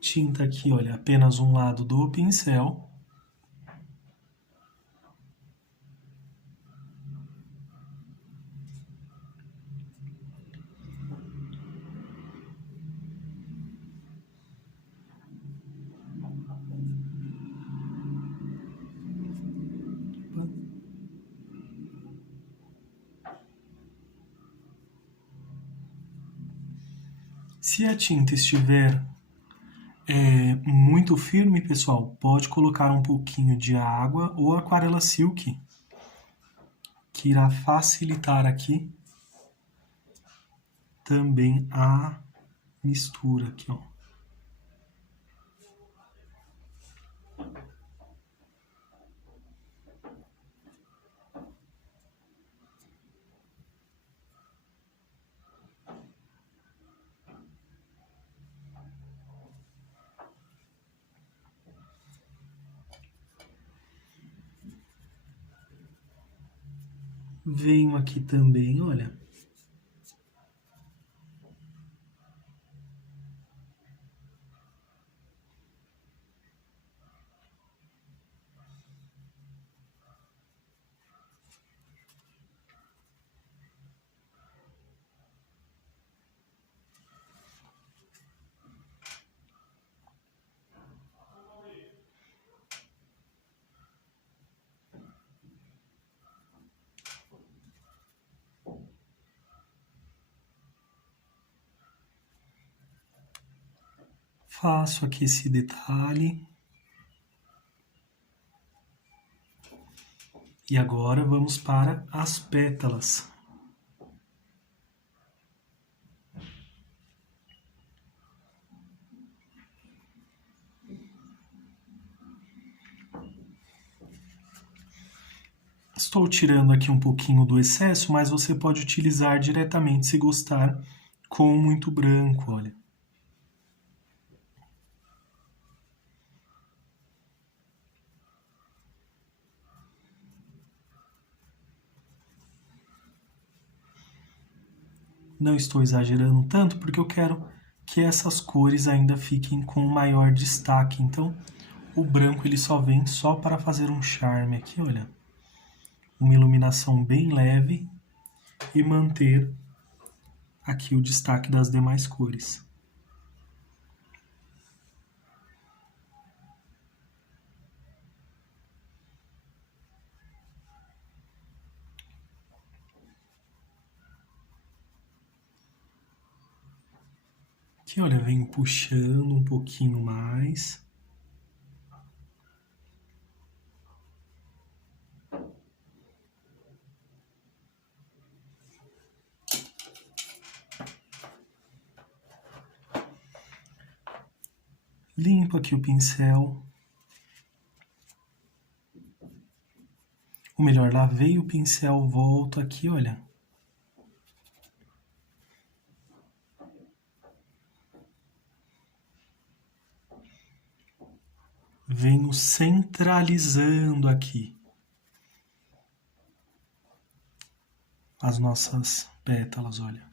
Tinta aqui, olha, apenas um lado do pincel. Se a tinta estiver muito firme, pessoal, pode colocar um pouquinho de água ou aquarela silk, que irá facilitar aqui também a mistura aqui, ó. Venho aqui também, olha. Faço aqui esse detalhe. E agora vamos para as pétalas. Estou tirando aqui um pouquinho do excesso, mas você pode utilizar diretamente se gostar com muito branco, olha. Não estou exagerando tanto porque eu quero que essas cores ainda fiquem com maior destaque. Então, o branco ele só vem só para fazer um charme aqui, olha. Uma iluminação bem leve e manter aqui o destaque das demais cores. Aqui, olha, venho puxando um pouquinho mais. Limpo aqui o pincel. Ou melhor, lavei o pincel, volto aqui, olha. Venho centralizando aqui as nossas pétalas, olha.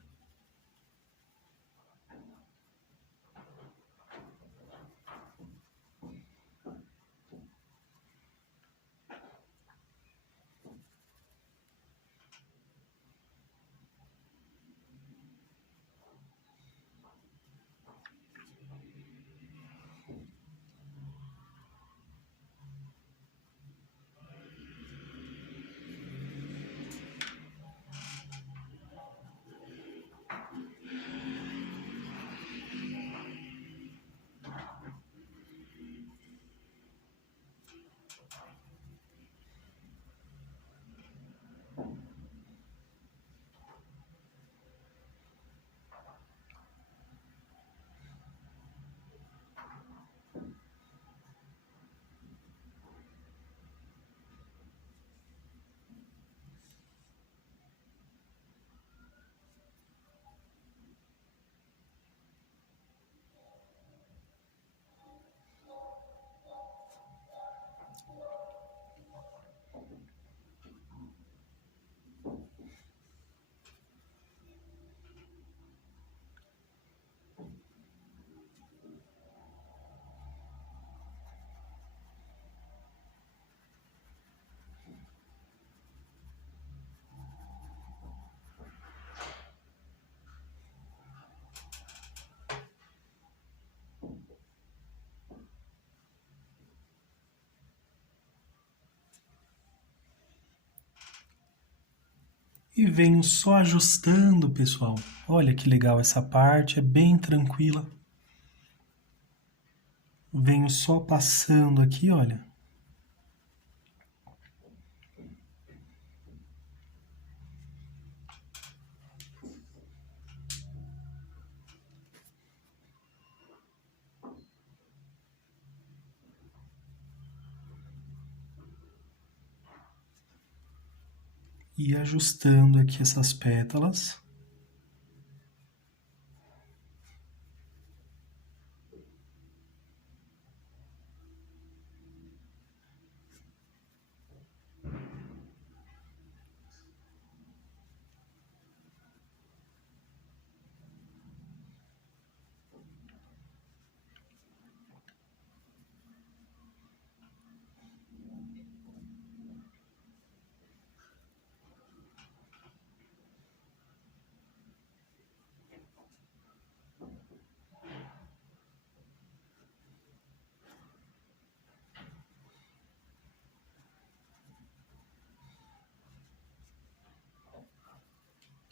E venho só ajustando, pessoal. Olha que legal essa parte, é bem tranquila. Venho só passando aqui, olha. e ajustando aqui essas pétalas.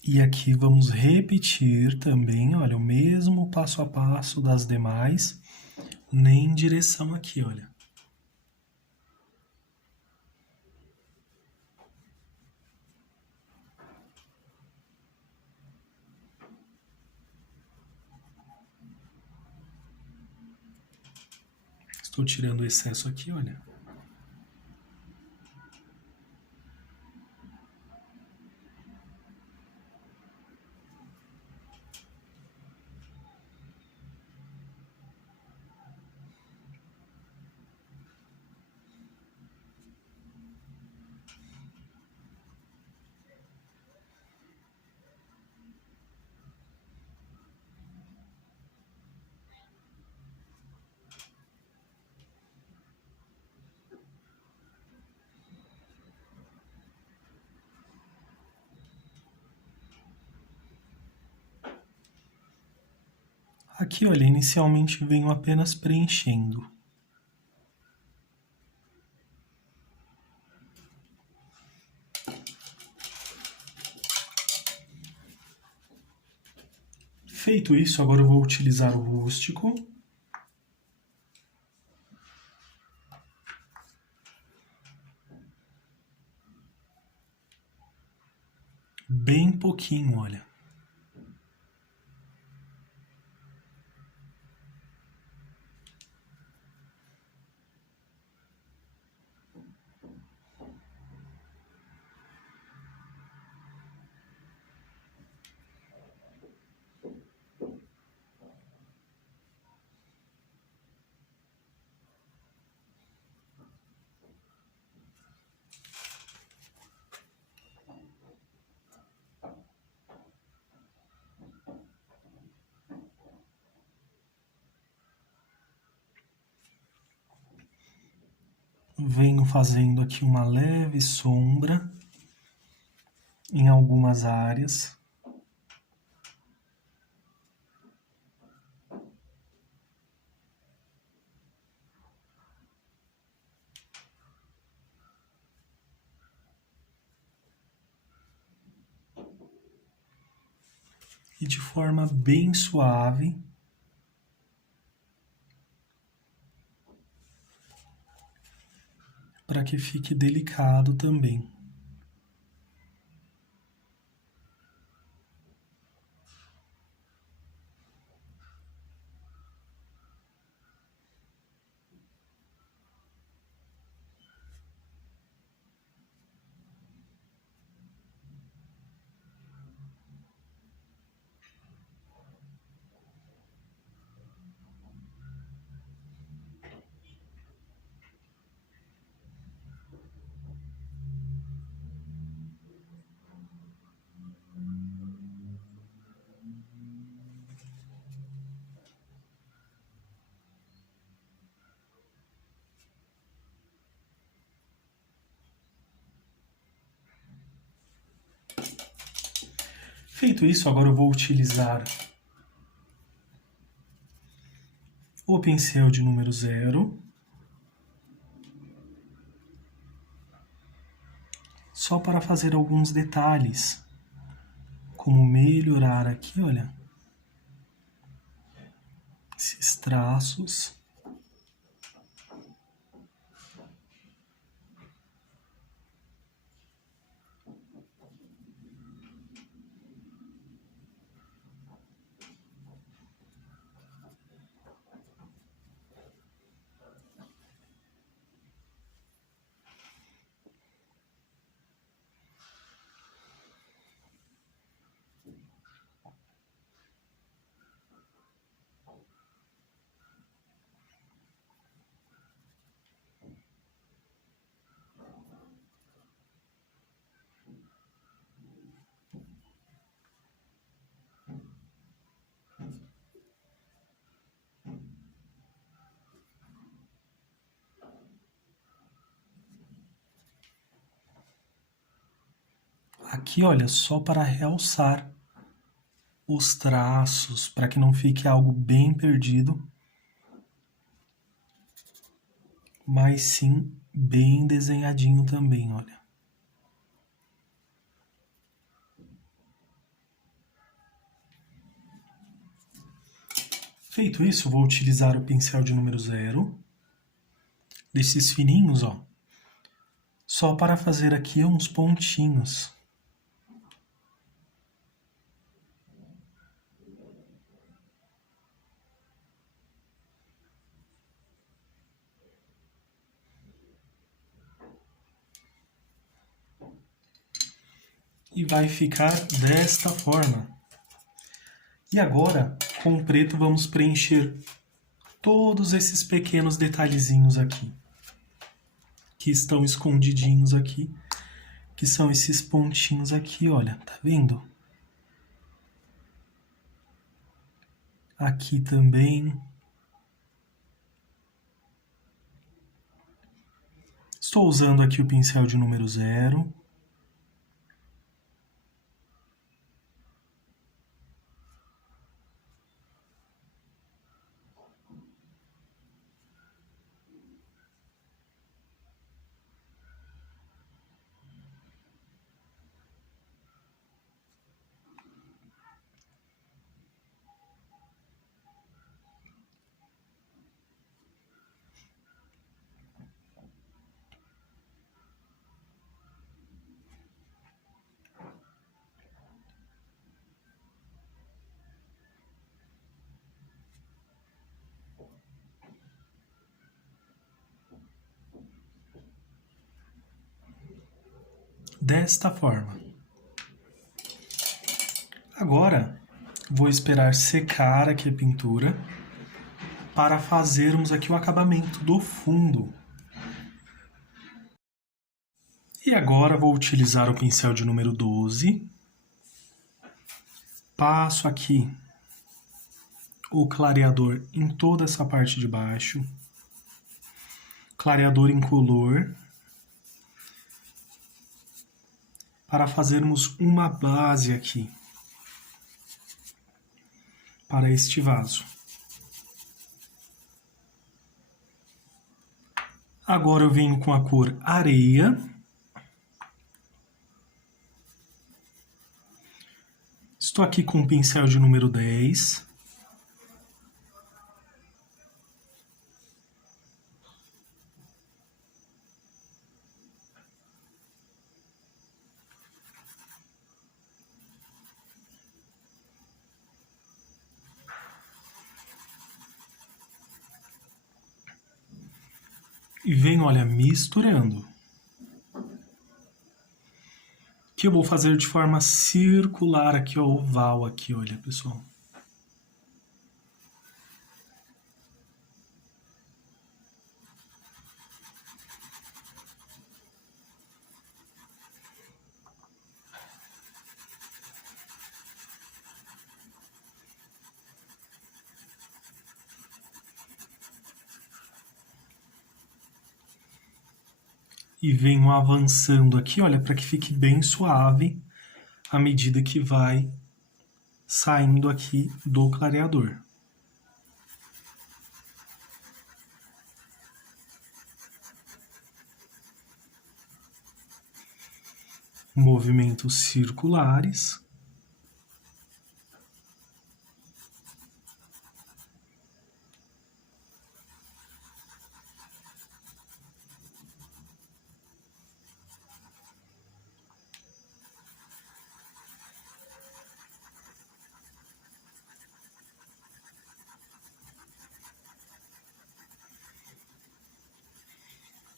E aqui vamos repetir também, olha, o mesmo passo a passo das demais, nem direção aqui, olha. Estou tirando o excesso aqui, olha. Aqui, olha, inicialmente venho apenas preenchendo. Feito isso, agora eu vou utilizar o rústico. Bem pouquinho, olha. Venho fazendo aqui uma leve sombra em algumas áreas. E de forma bem suave, para que fique delicado também. Feito isso, agora eu vou utilizar o pincel de número 0, só para fazer alguns detalhes, como melhorar aqui, olha, esses traços. Aqui, olha, só para realçar os traços, para que não fique algo bem perdido, mas sim bem desenhadinho também, olha. Feito isso, vou utilizar o pincel de número 0, desses fininhos, ó, só para fazer aqui uns pontinhos. E vai ficar desta forma. E agora, com o preto, vamos preencher todos esses pequenos detalhezinhos aqui, que estão escondidinhos aqui, que são esses pontinhos aqui, olha, tá vendo? Aqui também. Estou usando aqui o pincel de número 0. Desta forma. Agora, vou esperar secar aqui a pintura para fazermos aqui o acabamento do fundo. E agora vou utilizar o pincel de número 12. Passo aqui o clareador em toda essa parte de baixo. Clareador incolor. Para fazermos uma base aqui para este vaso. Agora eu venho com a cor areia. Estou aqui com o pincel de número 10. E venho, olha, misturando. Que eu vou fazer de forma circular aqui, ó, oval aqui, olha, pessoal. E venho avançando aqui, olha, para que fique bem suave à medida que vai saindo aqui do clareador. Movimentos circulares.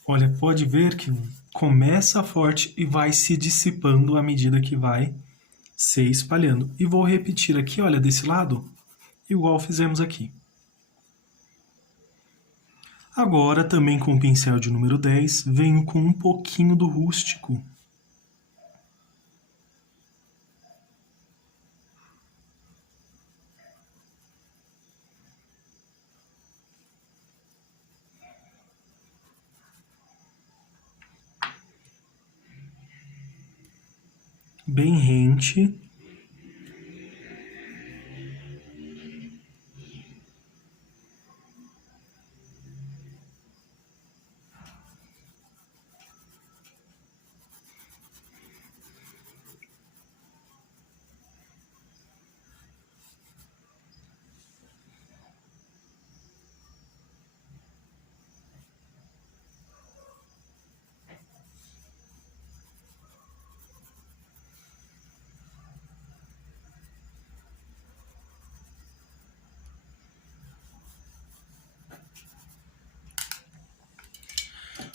Olha, pode ver que começa forte e vai se dissipando à medida que vai se espalhando. E vou repetir aqui, olha, desse lado, igual fizemos aqui. Agora, também com o pincel de número 10, venho com um pouquinho do rústico. bem rente.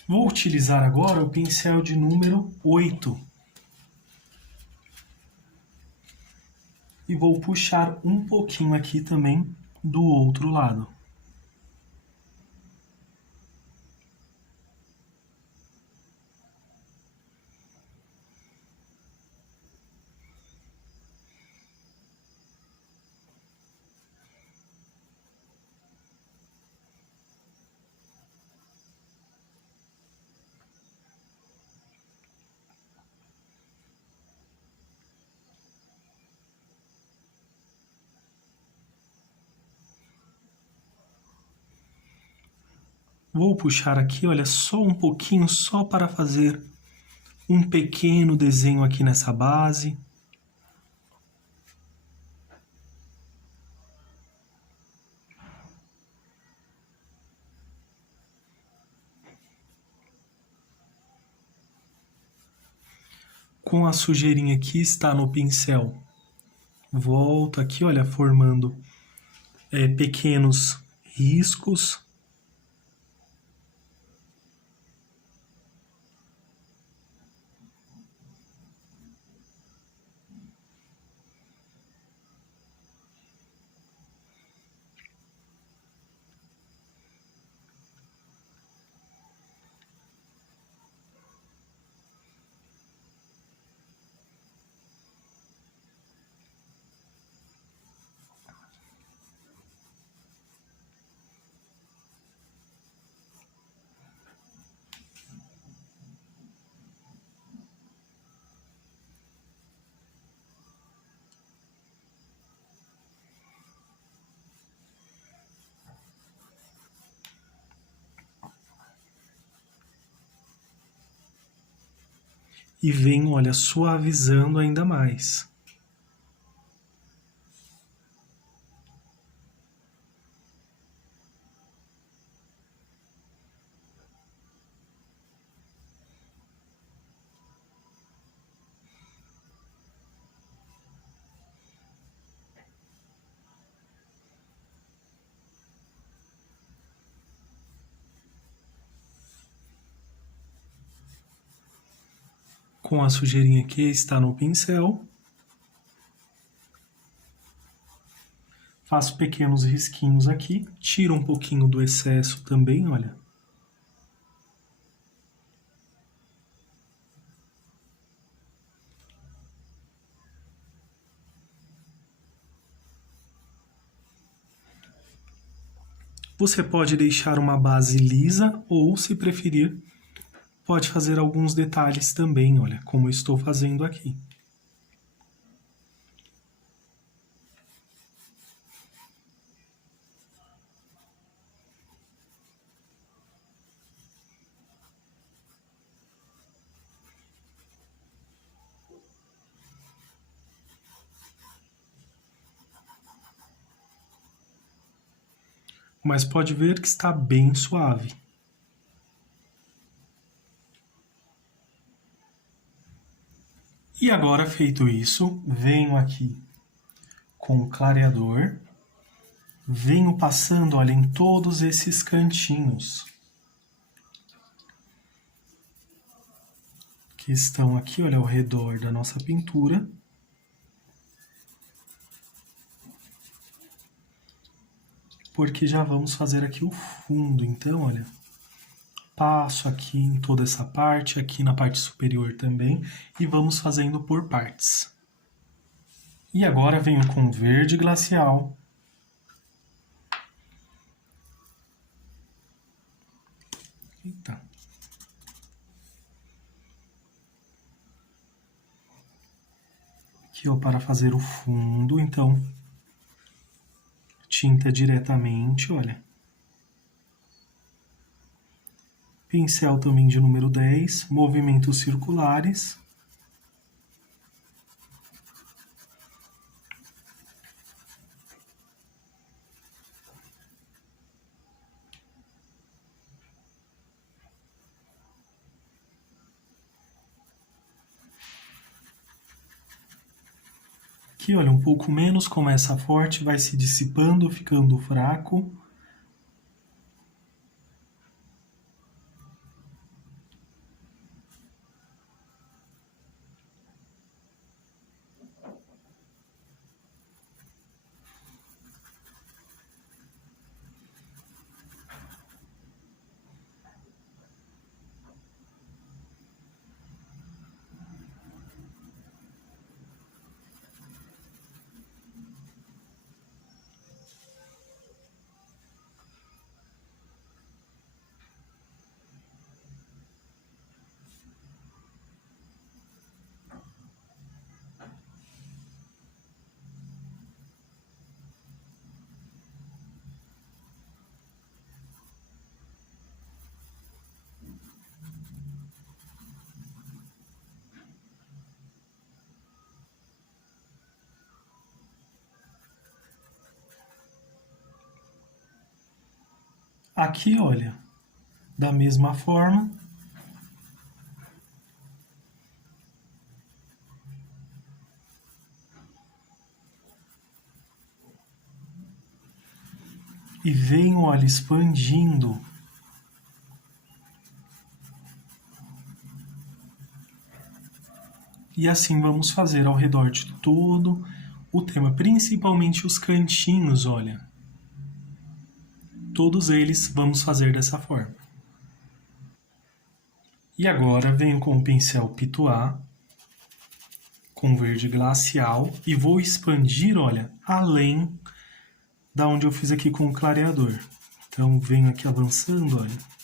Vou utilizar agora o pincel de número 8. E vou puxar um pouquinho aqui também do outro lado. Vou puxar aqui, olha, só um pouquinho, só para fazer um pequeno desenho aqui nessa base. Com a sujeirinha que está no pincel, volto aqui, olha, formando pequenos riscos. E venho, olha, suavizando ainda mais. Com a sujeirinha que está no pincel, faço pequenos risquinhos aqui, tiro um pouquinho do excesso também, olha. Você pode deixar uma base lisa ou, se preferir, pode fazer alguns detalhes também, olha, como eu estou fazendo aqui. Mas pode ver que está bem suave. E agora, feito isso, venho aqui com o clareador, venho passando, olha, em todos esses cantinhos que estão aqui, olha, ao redor da nossa pintura. Porque já vamos fazer aqui o fundo, então, olha, passo aqui em toda essa parte, aqui na parte superior também, e vamos fazendo por partes. E agora venho com verde glacial. Eita. Aqui, ó, para fazer o fundo, então, tinta diretamente, olha. Pincel também de número 10, movimentos circulares. Aqui, olha, um pouco menos, começa forte, vai se dissipando, ficando fraco. Aqui, olha, da mesma forma. E venho, olha, expandindo. E assim vamos fazer ao redor de todo o tema, principalmente os cantinhos, olha. Todos eles vamos fazer dessa forma. E agora venho com o pincel Pituá, com verde glacial, e vou expandir, olha, além da onde eu fiz aqui com o clareador. Então venho aqui avançando, olha.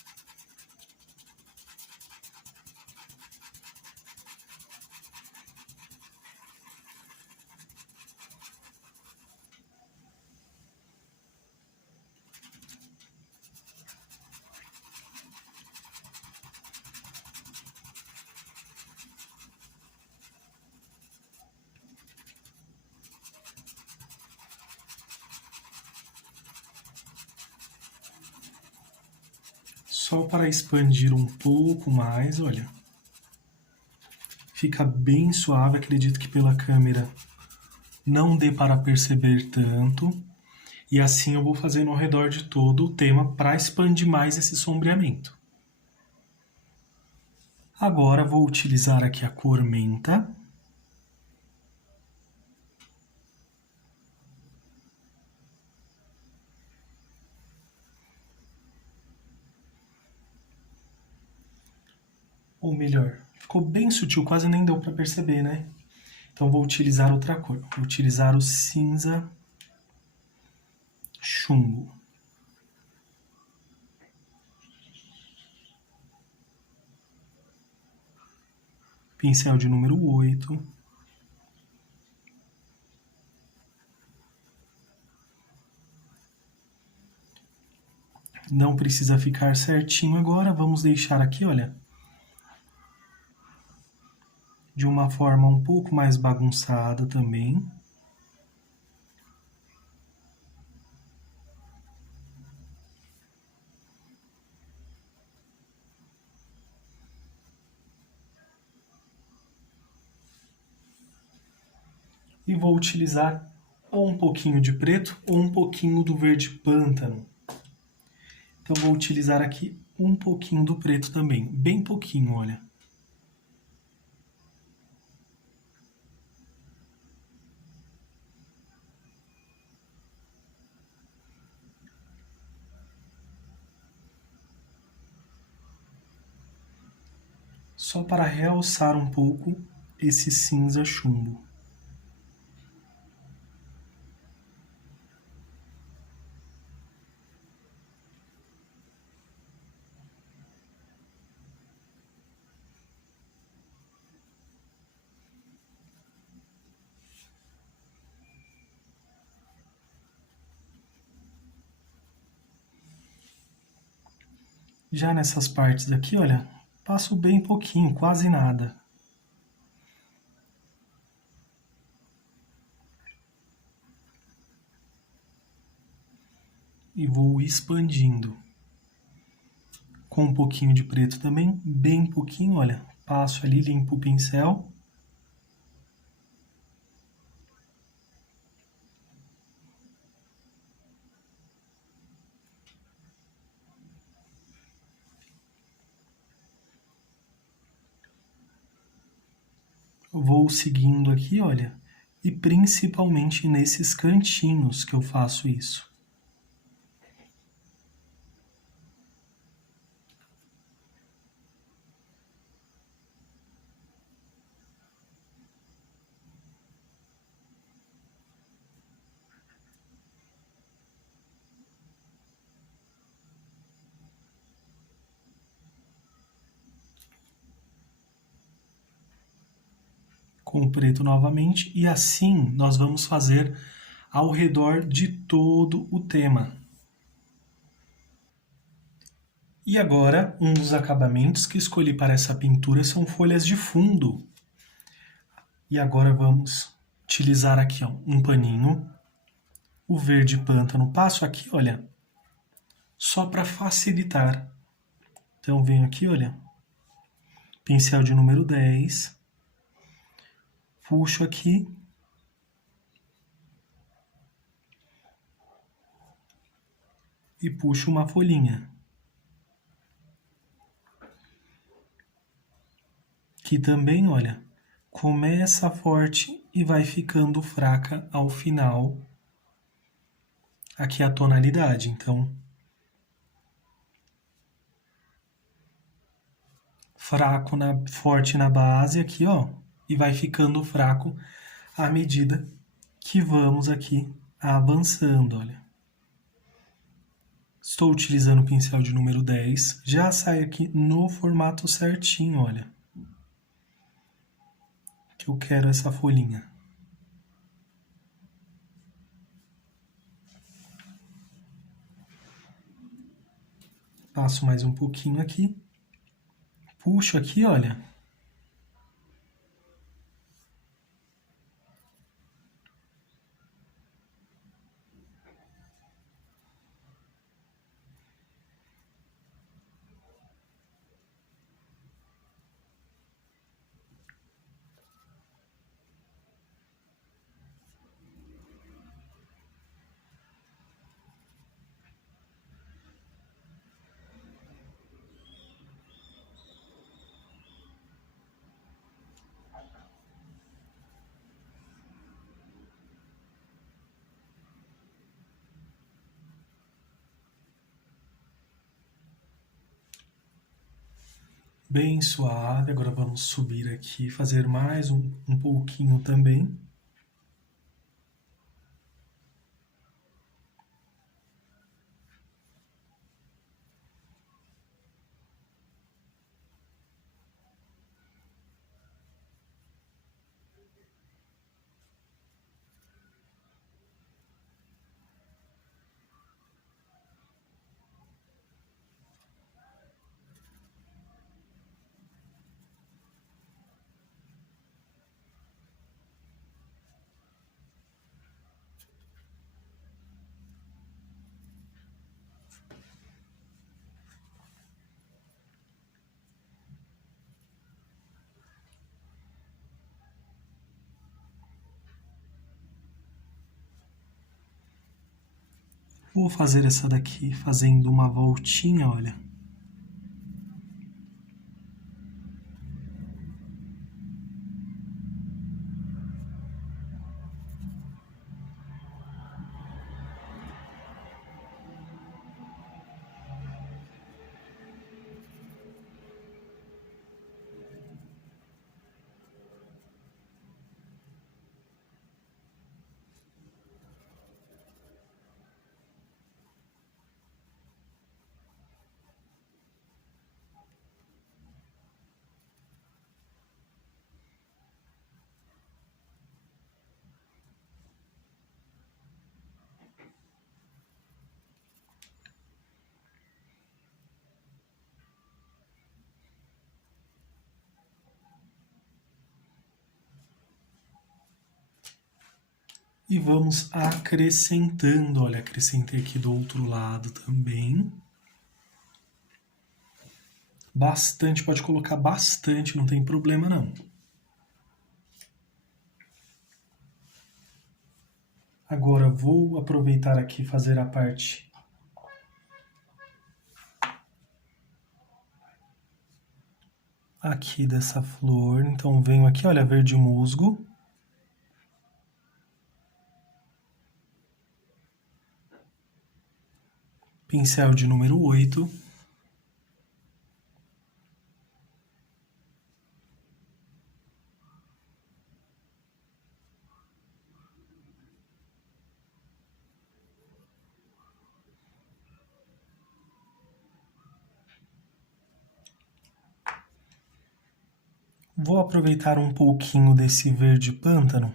Só para expandir um pouco mais, olha. Fica bem suave, acredito que pela câmera não dê para perceber tanto. E assim eu vou fazendo ao redor de todo o tema para expandir mais esse sombreamento. Agora vou utilizar aqui a cor menta. Ou melhor, ficou bem sutil, quase nem deu para perceber, né? Então vou utilizar outra cor. Vou utilizar o cinza chumbo. Pincel de número 8. Não precisa ficar certinho agora, vamos deixar aqui, olha, de uma forma um pouco mais bagunçada também. E vou utilizar ou um pouquinho de preto ou um pouquinho do verde pântano. Então vou utilizar aqui um pouquinho do preto também, bem pouquinho, olha. Só para realçar um pouco esse cinza chumbo. Já nessas partes aqui, olha, passo bem pouquinho, quase nada. E vou expandindo. Com um pouquinho de preto também, bem pouquinho, olha. Passo ali, limpo o pincel. Vou seguindo aqui, olha, e principalmente nesses cantinhos que eu faço isso. Com o preto novamente, e assim nós vamos fazer ao redor de todo o tema. E agora, um dos acabamentos que escolhi para essa pintura são folhas de fundo. E agora vamos utilizar aqui ó, um paninho, o verde pântano, passo aqui, olha, só para facilitar. Então venho aqui, olha, pincel de número 10, puxo aqui, e puxo uma folhinha. Que também, olha, começa forte e vai ficando fraca ao final. Aqui é a tonalidade, então forte na base aqui, ó, e vai ficando fraco à medida que vamos aqui avançando, olha. Estou utilizando o pincel de número 10, já sai aqui no formato certinho, olha. Que eu quero essa folhinha. Passo mais um pouquinho aqui. Puxo aqui, olha. Bem suave, agora vamos subir aqui, fazer mais um pouquinho também. Vou fazer essa daqui fazendo uma voltinha, olha. E vamos acrescentando, olha, acrescentei aqui do outro lado também. Bastante, pode colocar bastante, não tem problema não. Agora vou aproveitar aqui e fazer a parte aqui dessa flor. Então venho aqui, olha, verde musgo. Pincel de número 8. Vou aproveitar um pouquinho desse verde pântano.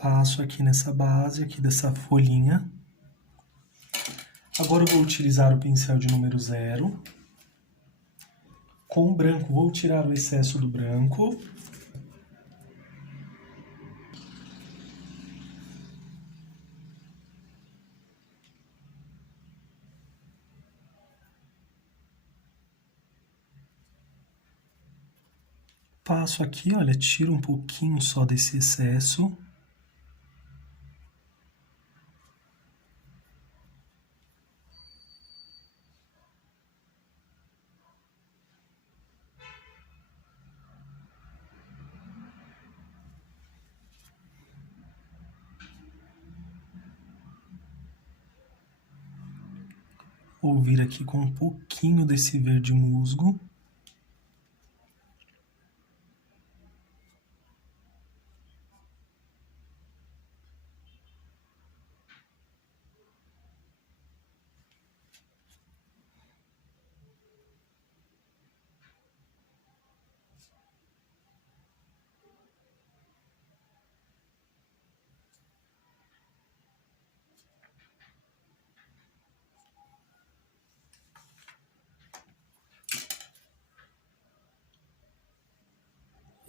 Passo aqui nessa base, aqui dessa folhinha. Agora eu vou utilizar o pincel de número 0. Com o branco, vou tirar o excesso do branco. Passo aqui, olha, tiro um pouquinho só desse excesso. Vou vir aqui com um pouquinho desse verde musgo.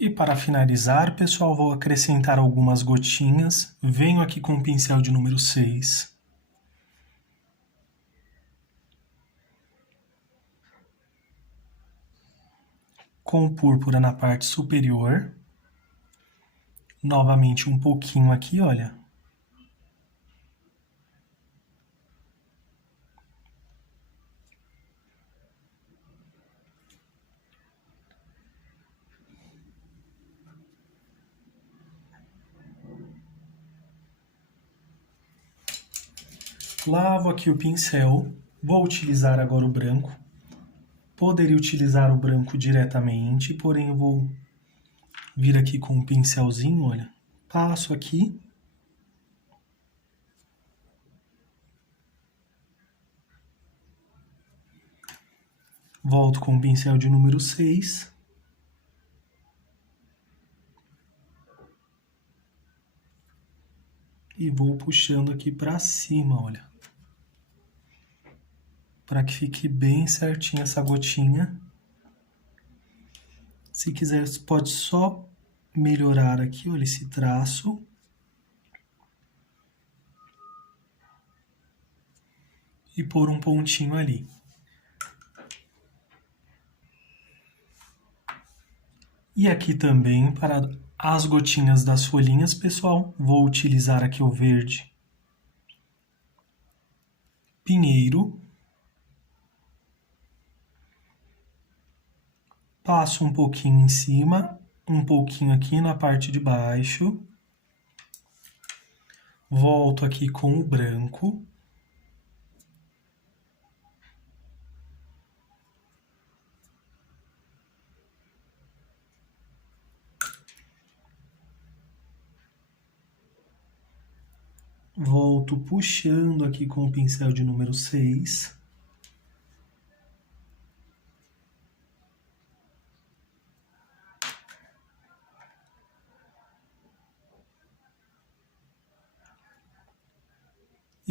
E para finalizar, pessoal, vou acrescentar algumas gotinhas. Venho aqui com o pincel de número 6. Com púrpura na parte superior. Novamente um pouquinho aqui, olha. Lavo aqui o pincel. Vou utilizar agora o branco. Poderia utilizar o branco diretamente, porém eu vou vir aqui com um pincelzinho, olha. Passo aqui. Volto com o pincel de número 6. E vou puxando aqui para cima, olha. Para que fique bem certinha essa gotinha. Se quiser, você pode só melhorar aqui, olha, esse traço. E pôr um pontinho ali. E aqui também, para as gotinhas das folhinhas, pessoal, vou utilizar aqui o verde pinheiro. Passo um pouquinho em cima, um pouquinho aqui na parte de baixo. Volto aqui com o branco. Volto puxando aqui com o pincel de número 6.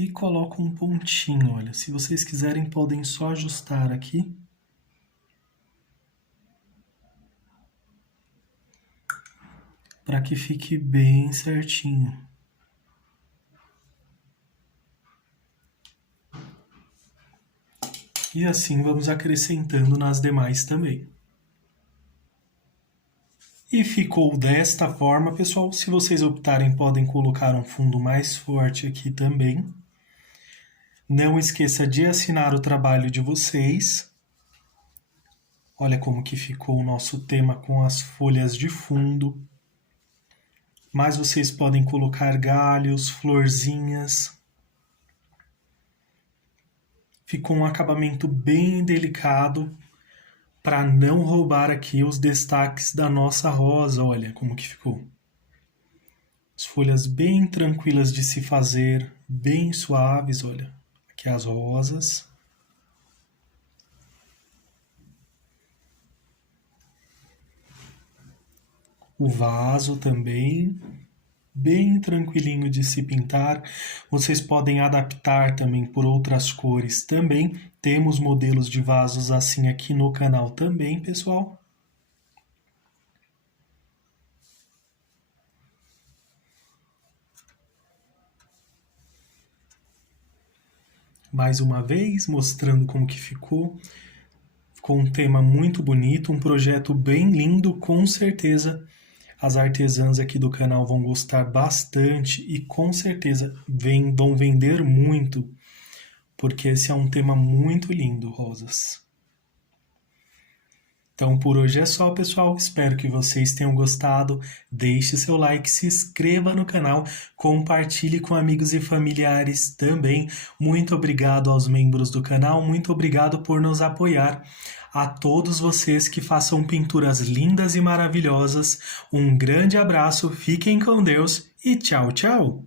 e coloco um pontinho, olha. Se vocês quiserem, podem só ajustar aqui. Para que fique bem certinho. E assim vamos acrescentando nas demais também. E ficou desta forma, pessoal. Se vocês optarem, podem colocar um fundo mais forte aqui também. Não esqueça de assinar o trabalho de vocês. Olha como que ficou o nosso tema com as folhas de fundo. Mas vocês podem colocar galhos, florzinhas. Ficou um acabamento bem delicado para não roubar aqui os destaques da nossa rosa. Olha como que ficou. As folhas bem tranquilas de se fazer, bem suaves, olha. Aqui as rosas. O vaso também, bem tranquilinho de se pintar. Vocês podem adaptar também por outras cores também. Temos modelos de vasos assim aqui no canal também, pessoal. Mais uma vez, mostrando como que ficou. Ficou um tema muito bonito, um projeto bem lindo, com certeza. As artesãs aqui do canal vão gostar bastante e com certeza vão vender muito, porque esse é um tema muito lindo, rosas. Então por hoje é só, pessoal. Espero que vocês tenham gostado. Deixe seu like, se inscreva no canal, compartilhe com amigos e familiares também. Muito obrigado aos membros do canal, muito obrigado por nos apoiar. A todos vocês que façam pinturas lindas e maravilhosas, um grande abraço, fiquem com Deus e tchau, tchau!